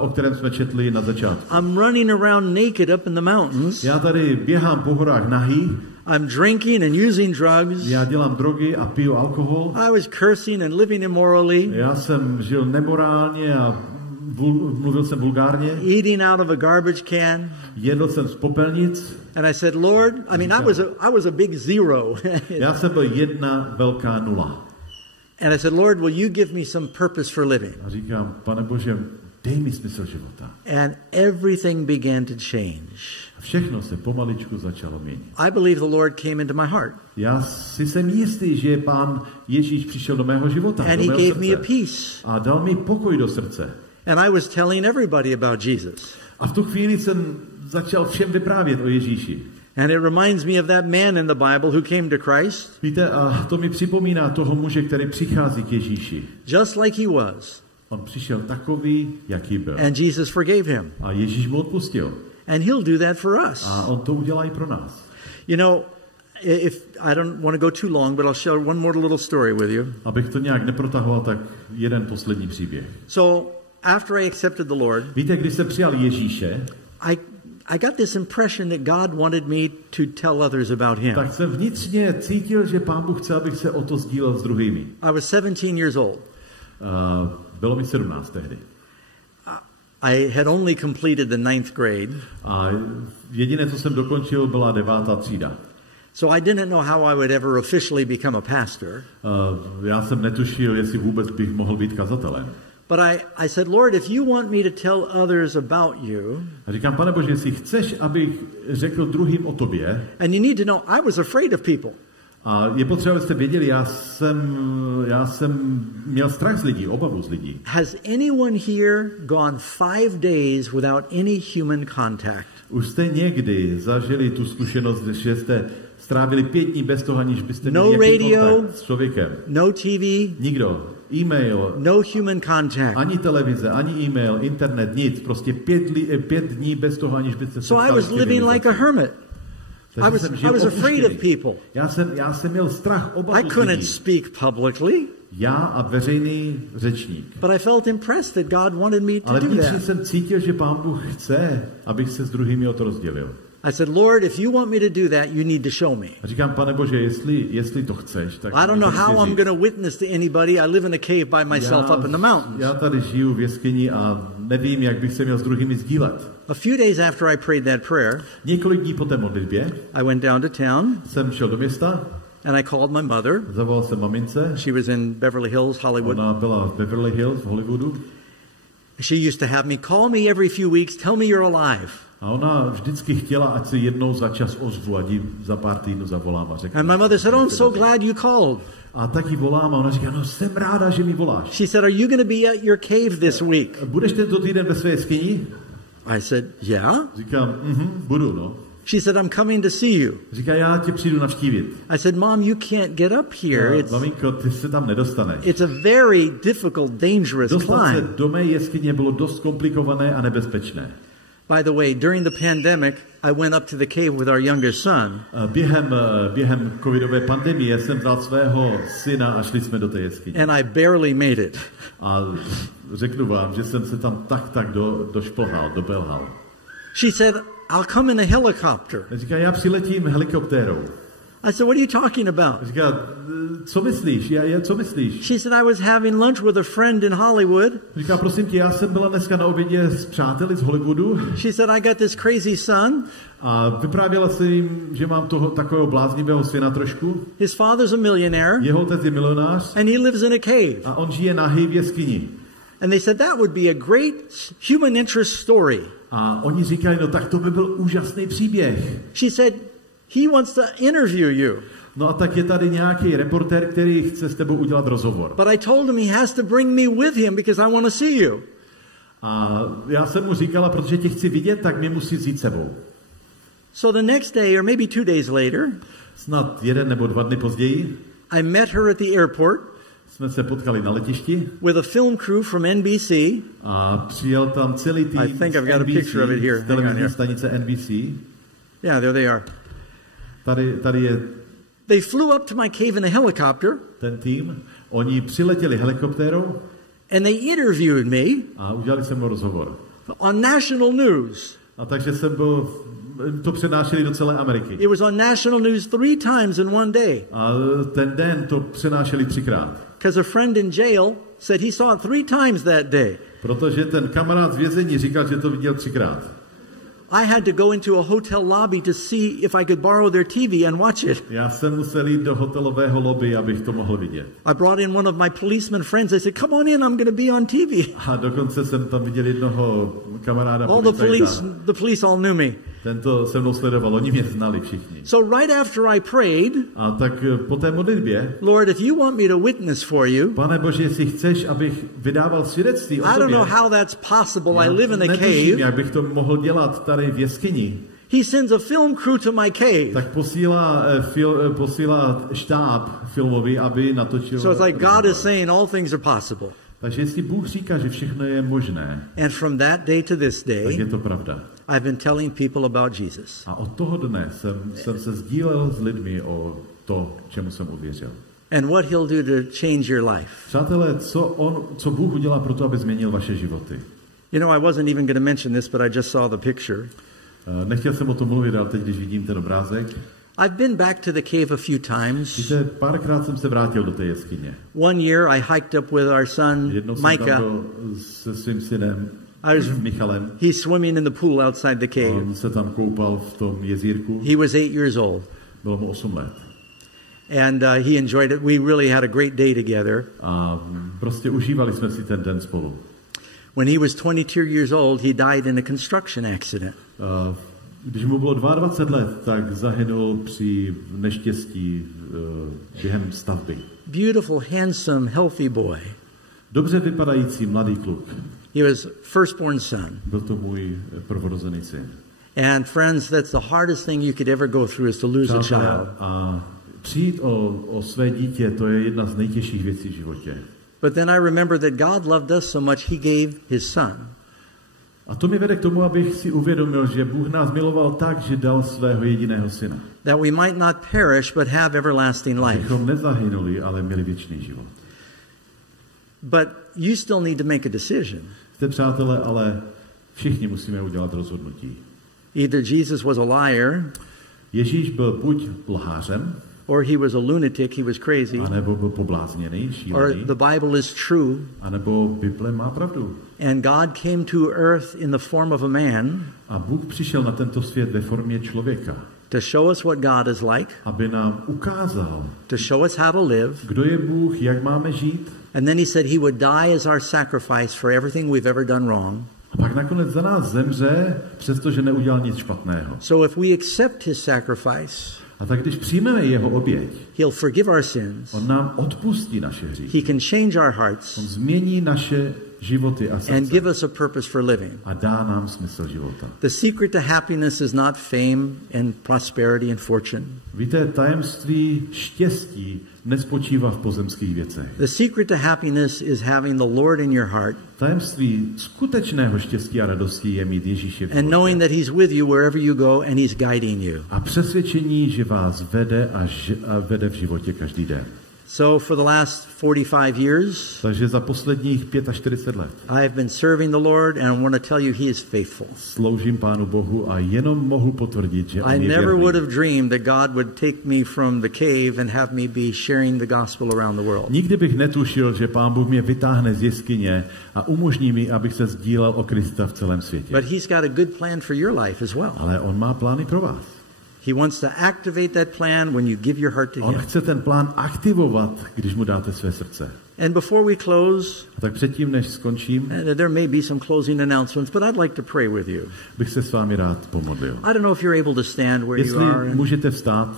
o kterém jsme četli na začátku. I'm running around naked up in the mountains. Já tady běhám po horách nahý. I'm drinking and using drugs. Já dělám drogy a piju alkohol. I was cursing and living immorally. Já jsem žil nemorálně a mluvil jsem vulgárně. Eating out of a garbage can. Jedl jsem z popelnic. And I said, Lord, I was a big zero. Já jsem byl jedna velká nula. And I said, Lord, will you give me some purpose for living? A říkám, Pane Bože, dej mi smysl života. And everything began to change. Všechno se pomaličku začalo měnit. I believe the Lord came into my heart. Já si jsem jistý, že Pán Ježíš přišel do mého života, and do mého he srdce. gave me a peace. A dal mi pokoj do srdce. And I was telling everybody about Jesus. A v tu chvíli jsem začal všem vyprávět o Ježíši. And it reminds me of that man in the Bible who came to Christ. Víte, a to mi připomíná toho muže, který přichází k Ježíši. Just like he was. On přišel takový, jaký byl. And Jesus forgave him. A Ježíš mu odpustil. And he'll do that for us. A on to udělá i pro nás. You know, if I don't want to go too long, but I'll share one more little story with you. Abych to nějak neprotahoval, tak jeden poslední příběh. So, after I accepted the Lord, víte, když jsem přijal Ježíše, I got this impression that God wanted me to tell others about him. Tak jsem vnitřně cítil, že Pán Bůh chce, abych se o to sdílel s druhými. I was 17 years old. Bylo mi 17 tehdy. I had only completed the 9th grade. A jediné, co jsem dokončil, byla 9. třída. So I didn't know how I would ever officially become a pastor. Já jsem netušil, jestli vůbec bych mohl být kazatelem. But I said, Lord, if you want me to tell others about you, a říkám, Pane Bože, jestli chceš, abych řekl druhým o tobě. And you need to know, I was afraid of people. A je potřeba, abyste věděli, já jsem měl strach z lidí, obavu z lidí. Has anyone here gone 5 days without any human contact? Už jste někdy zažili tu zkušenost, že jste strávili 5 dní bez toho, aniž byste měli nějaký kontakt s člověkem. No TV. Nikdo. E-mail. No human contact. Ani televize, ani e-mail, internet, nic. Prostě 5 dní bez toho, aniž byste se So I was living like a hermit. I was afraid of people. Já jsem měl strach, obavu. I couldn't speak publicly. Já a veřejný řečník. But I felt impressed that God wanted me to ale do vnitřně that. jsem cítil, že Pán Bůh chce, abych se s druhými o to rozdělil. I said, Lord, if you want me to do that, you need to show me. A říkám, Pane Bože, jestli to chceš, tak I don't know how I'm going to witness to anybody. I live in a cave by myself up in the mountains. Já tady žiju v jeskyni a nevím, jak bych se měl s druhými sdílet. A few days after I prayed that prayer, několik dní po té modlitbě, I went down to town. Jsem šel do města. And I called my mother. Zavolal jsem mamince. She was in Beverly Hills, Hollywood. Ona byla v Beverly Hills v Hollywoodu. She used to have me call me every few weeks, tell me you're alive. A ona vždycky chtěla, ať se jednou za čas ozvu, ať za pár týdnů zavolám a řekne. And my mother said, "Oh, I'm so glad you called." A taky volám a ona říká, no jsem ráda, že mi voláš. She said, "Are you going to be at your cave this week?" Budeš tento týden ve své jeskyni? I said, "Yeah." Říkám, budu, no. She said, "I'm coming to see you." Říká, já tě přijdu navštívit. I said, "Mom, you can't get up here. Maminko, ty se tam nedostaneš. It's a very difficult, dangerous Dostat se climb. do mé jeskyně bylo dost komplikované a nebezpečné. By the way, during the pandemic, I went up to the cave with our younger son. Během covidové pandemie jsem vzal svého syna a šli jsme do té jeskyně. And I barely made it. A řeknu vám, že jsem se tam tak dobelhal. She said, "I'll come in a helicopter." Říká, já přiletím helikoptérou. I said, "What are you talking about?" Říká, co myslíš? Co myslíš? She said, "I was having lunch with a friend in Hollywood." Říká, prosím tě, já jsem byla dneska na obědě s přáteli z Hollywoodu. She said, "I got this crazy son." A vyprávěla si jim, že mám toho takového bláznivého syna trošku. His father's a millionaire. Jeho otec je milionář. And he lives in a cave. A on žije nahý v jeskyni. And they said that would be a great human interest story. A oni říkají, no tak to by byl úžasný příběh. She said, "He wants to interview you." No a tak je tady nějaký reportér, který chce s tebou udělat rozhovor. But I told him he has to bring me with him because I want to see you. A já jsem mu říkala, protože tě chci vidět, tak mě musí vzít sebou. So the next day, or maybe 2 days later, snad 1 nebo 2 dny později, I met her at the airport. Jsme se potkali na letišti. With a film crew from NBC. A přijel tam celý tým. I think I've got a picture of it here. Televizní stanice NBC. Yeah, there they are. Tady je. They flew up to my cave in a helicopter. Ten tým. Oni přiletěli helikoptérou. And they interviewed me. A udělali se mnou rozhovor. On national news. A takže jsem byl, to přenášeli do celé Ameriky. It was on national news 3 times in one day. A ten den to přenášeli 3krát. Because a friend in jail said he saw it 3 times that day. Protože ten kamarád z vězení říkal, že to viděl 3krát. I had to go into a hotel lobby to see if I could borrow their TV and watch it. Já jsem musel jít do hotelového lobby, abych to mohl vidět. I brought in one of my policeman friends. I said, "Come on in, I'm going to be on TV." A dokonce jsem tam viděl jednoho kamaráda policajta. The police all knew me. Tento se mnou sledoval, oni mě znali všichni. So right after I prayed, a tak po té modlitbě, Lord, if you want me to witness for you, Pane Bože, jestli chceš, abych vydával svědectví o tobě. I don't know how that's possible. I live in a cave. Jak bych to mohl dělat tady v jeskyni. He sends a film crew to my cave. Tak posílá štáb filmový, aby natočil. So it's like God is saying all things are possible. Takže jestli Bůh říká, že všechno je možné, and from that day to this day, tak je to pravda. I've been telling people about Jesus. A od toho dne jsem se sdílel s lidmi o to, čemu jsem uvěřil. And what he'll do to change your life. Přátelé, co Bůh udělá pro to, aby změnil vaše životy. You know, I wasn't even going to mention this, but I just saw the picture. Nechtěl jsem o tom mluvit, ale teď, když vidím ten obrázek. I've been back to the cave a few times. Víte, párkrát jsem se vrátil do té jeskyně. One year I hiked up with our son Micah. Se svým synem Michalem. He's swimming in the pool outside the cave. On se tam koupal v tom jezírku. He was 8 years old. Bylo mu 8 let. And he enjoyed it. We really had a great day together. A prostě užívali jsme si ten den spolu. When he was 22 years old, he died in a construction accident. Když mu bylo 22 let, tak zahynul při neštěstí během stavby. Beautiful, handsome, healthy boy. Dobře vypadající mladý kluk. He was firstborn son. Byl to můj prvorozený syn. And friends, that's the hardest thing you could ever go through is to lose a child. A přijít o své dítě, to je jedna z nejtěžších věcí v životě. But then I remember that God loved us so much, he gave his son. A to mi vede k tomu, abych si uvědomil, že Bůh nás miloval tak, že dal svého jediného syna. That we might not perish, but have everlasting life. Abychom nezahynuli, ale měli věčný život. But you still need to make a decision. Jste přátelé, ale všichni musíme udělat rozhodnutí. Either Jesus was a liar, Ježíš byl buď lhářem, or he was a lunatic, he was crazy, anebo byl poblázněný, šílený, or the Bible is true, anebo Bible má pravdu. And God came to earth in the form of a man, a Bůh přišel na tento svět ve formě člověka, to show us what God is like, aby nám ukázal, to show us how to live, kdo je Bůh, jak máme žít. And then he said he would die as our sacrifice for everything we've ever done wrong. A pak nakonec za nás zemře, přestože neudělal nic špatného. So if we accept his sacrifice, a tak když přijmeme jeho oběť, he'll forgive our sins. On nám odpustí naše hříchy. He can change our hearts. On změní naše životy a srdce. And give us a purpose for living. A dá nám smysl života. The secret to happiness is not fame and prosperity and fortune. Víte, tajemství štěstí nespočívá v pozemských věcech. The secret to happiness is having the Lord in your heart. Tajemství skutečného štěstí a radosti je mít Ježíše v životě. And knowing that he's with you wherever you go and he's guiding you. A přesvědčení, že vás vede a vede v životě každý den. So for the last 45 years, takže za posledních 45 let, I have been serving the Lord and I want to tell you he is faithful. Sloužím Pánu Bohu a jenom mohu potvrdit, že on je věrný. I never would have dreamed that God would take me from the cave and have me be sharing the gospel around the world. Nikdy bych netušil, že Pán Bůh mě vytáhne z jeskyně a umožní mi, abych se sdílel o Krista v celém světě. But he's got a good plan for your life as well. Ale on má plány pro vás. He wants to activate that plan when you give your heart to him. On chce ten plán aktivovat, když mu dáte své srdce. And before we close, tak předtím, než skončím, there may be some closing announcements, but I'd like to pray with you. Bych se s vámi rád pomodlil. I don't know if you're able to stand where you are. Jestli můžete vstát.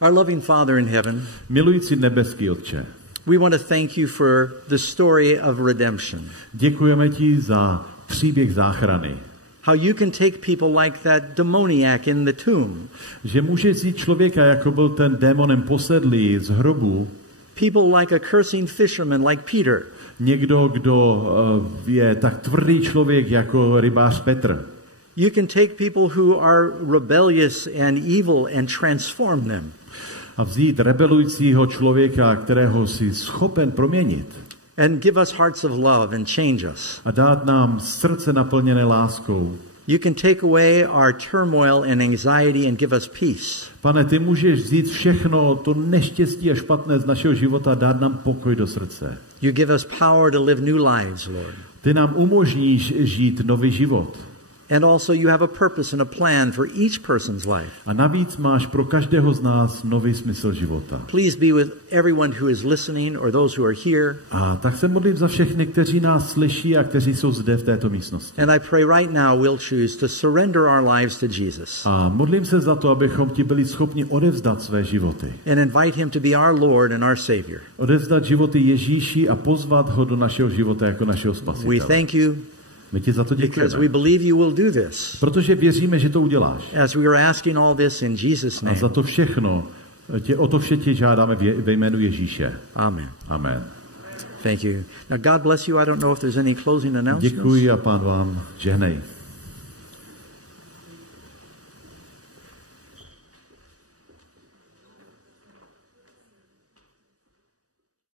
Our loving Father in heaven, milující nebeský Otče, we want to thank you for the story of redemption. Děkujeme ti za příběh záchrany. How you can take people like that demoniac in the tomb. Že můžeš vzít člověka, jako byl ten démonem posedlý z hrobu. People like a cursing fisherman like Peter. Někdo, kdo je tak tvrdý člověk, jako rybář Petr. You can take people who are rebellious and evil and transform them. A vzít rebelujícího člověka, kterého jsi schopen proměnit. And give us hearts of love and change us. A dát nám srdce naplněné láskou. You can take away our turmoil and anxiety and give us peace. Pane, ty můžeš vzít všechno to neštěstí a špatné z našeho života a dát nám pokoj do srdce. You give us power to live new lives, Lord. Ty nám umožníš žít nový život. And also you have a purpose and a plan for each person's life. A navíc máš pro každého z nás nový smysl života. Please be with everyone who is listening or those who are here. A tak se modlím za všechny, kteří nás slyší a kteří jsou zde v této místnosti. And I pray right now we'll choose to surrender our lives to Jesus. A modlím se za to, abychom ti byli schopni odevzdat své životy. And invite him to be our Lord and our Savior. Odevzdat životy Ježíši a pozvat ho do našeho života jako našeho spasitele. We thank you. My ti za to děkujeme. Because we believe you will do this. Protože věříme, že to uděláš. As we are asking all this in Jesus' name. A za to všechno, o to vše tě žádáme ve jménu Ježíše. Amen. Amen. Thank you. Now God bless you. I don't know if there's any closing announcements. Děkuji a Pán vám žehnej.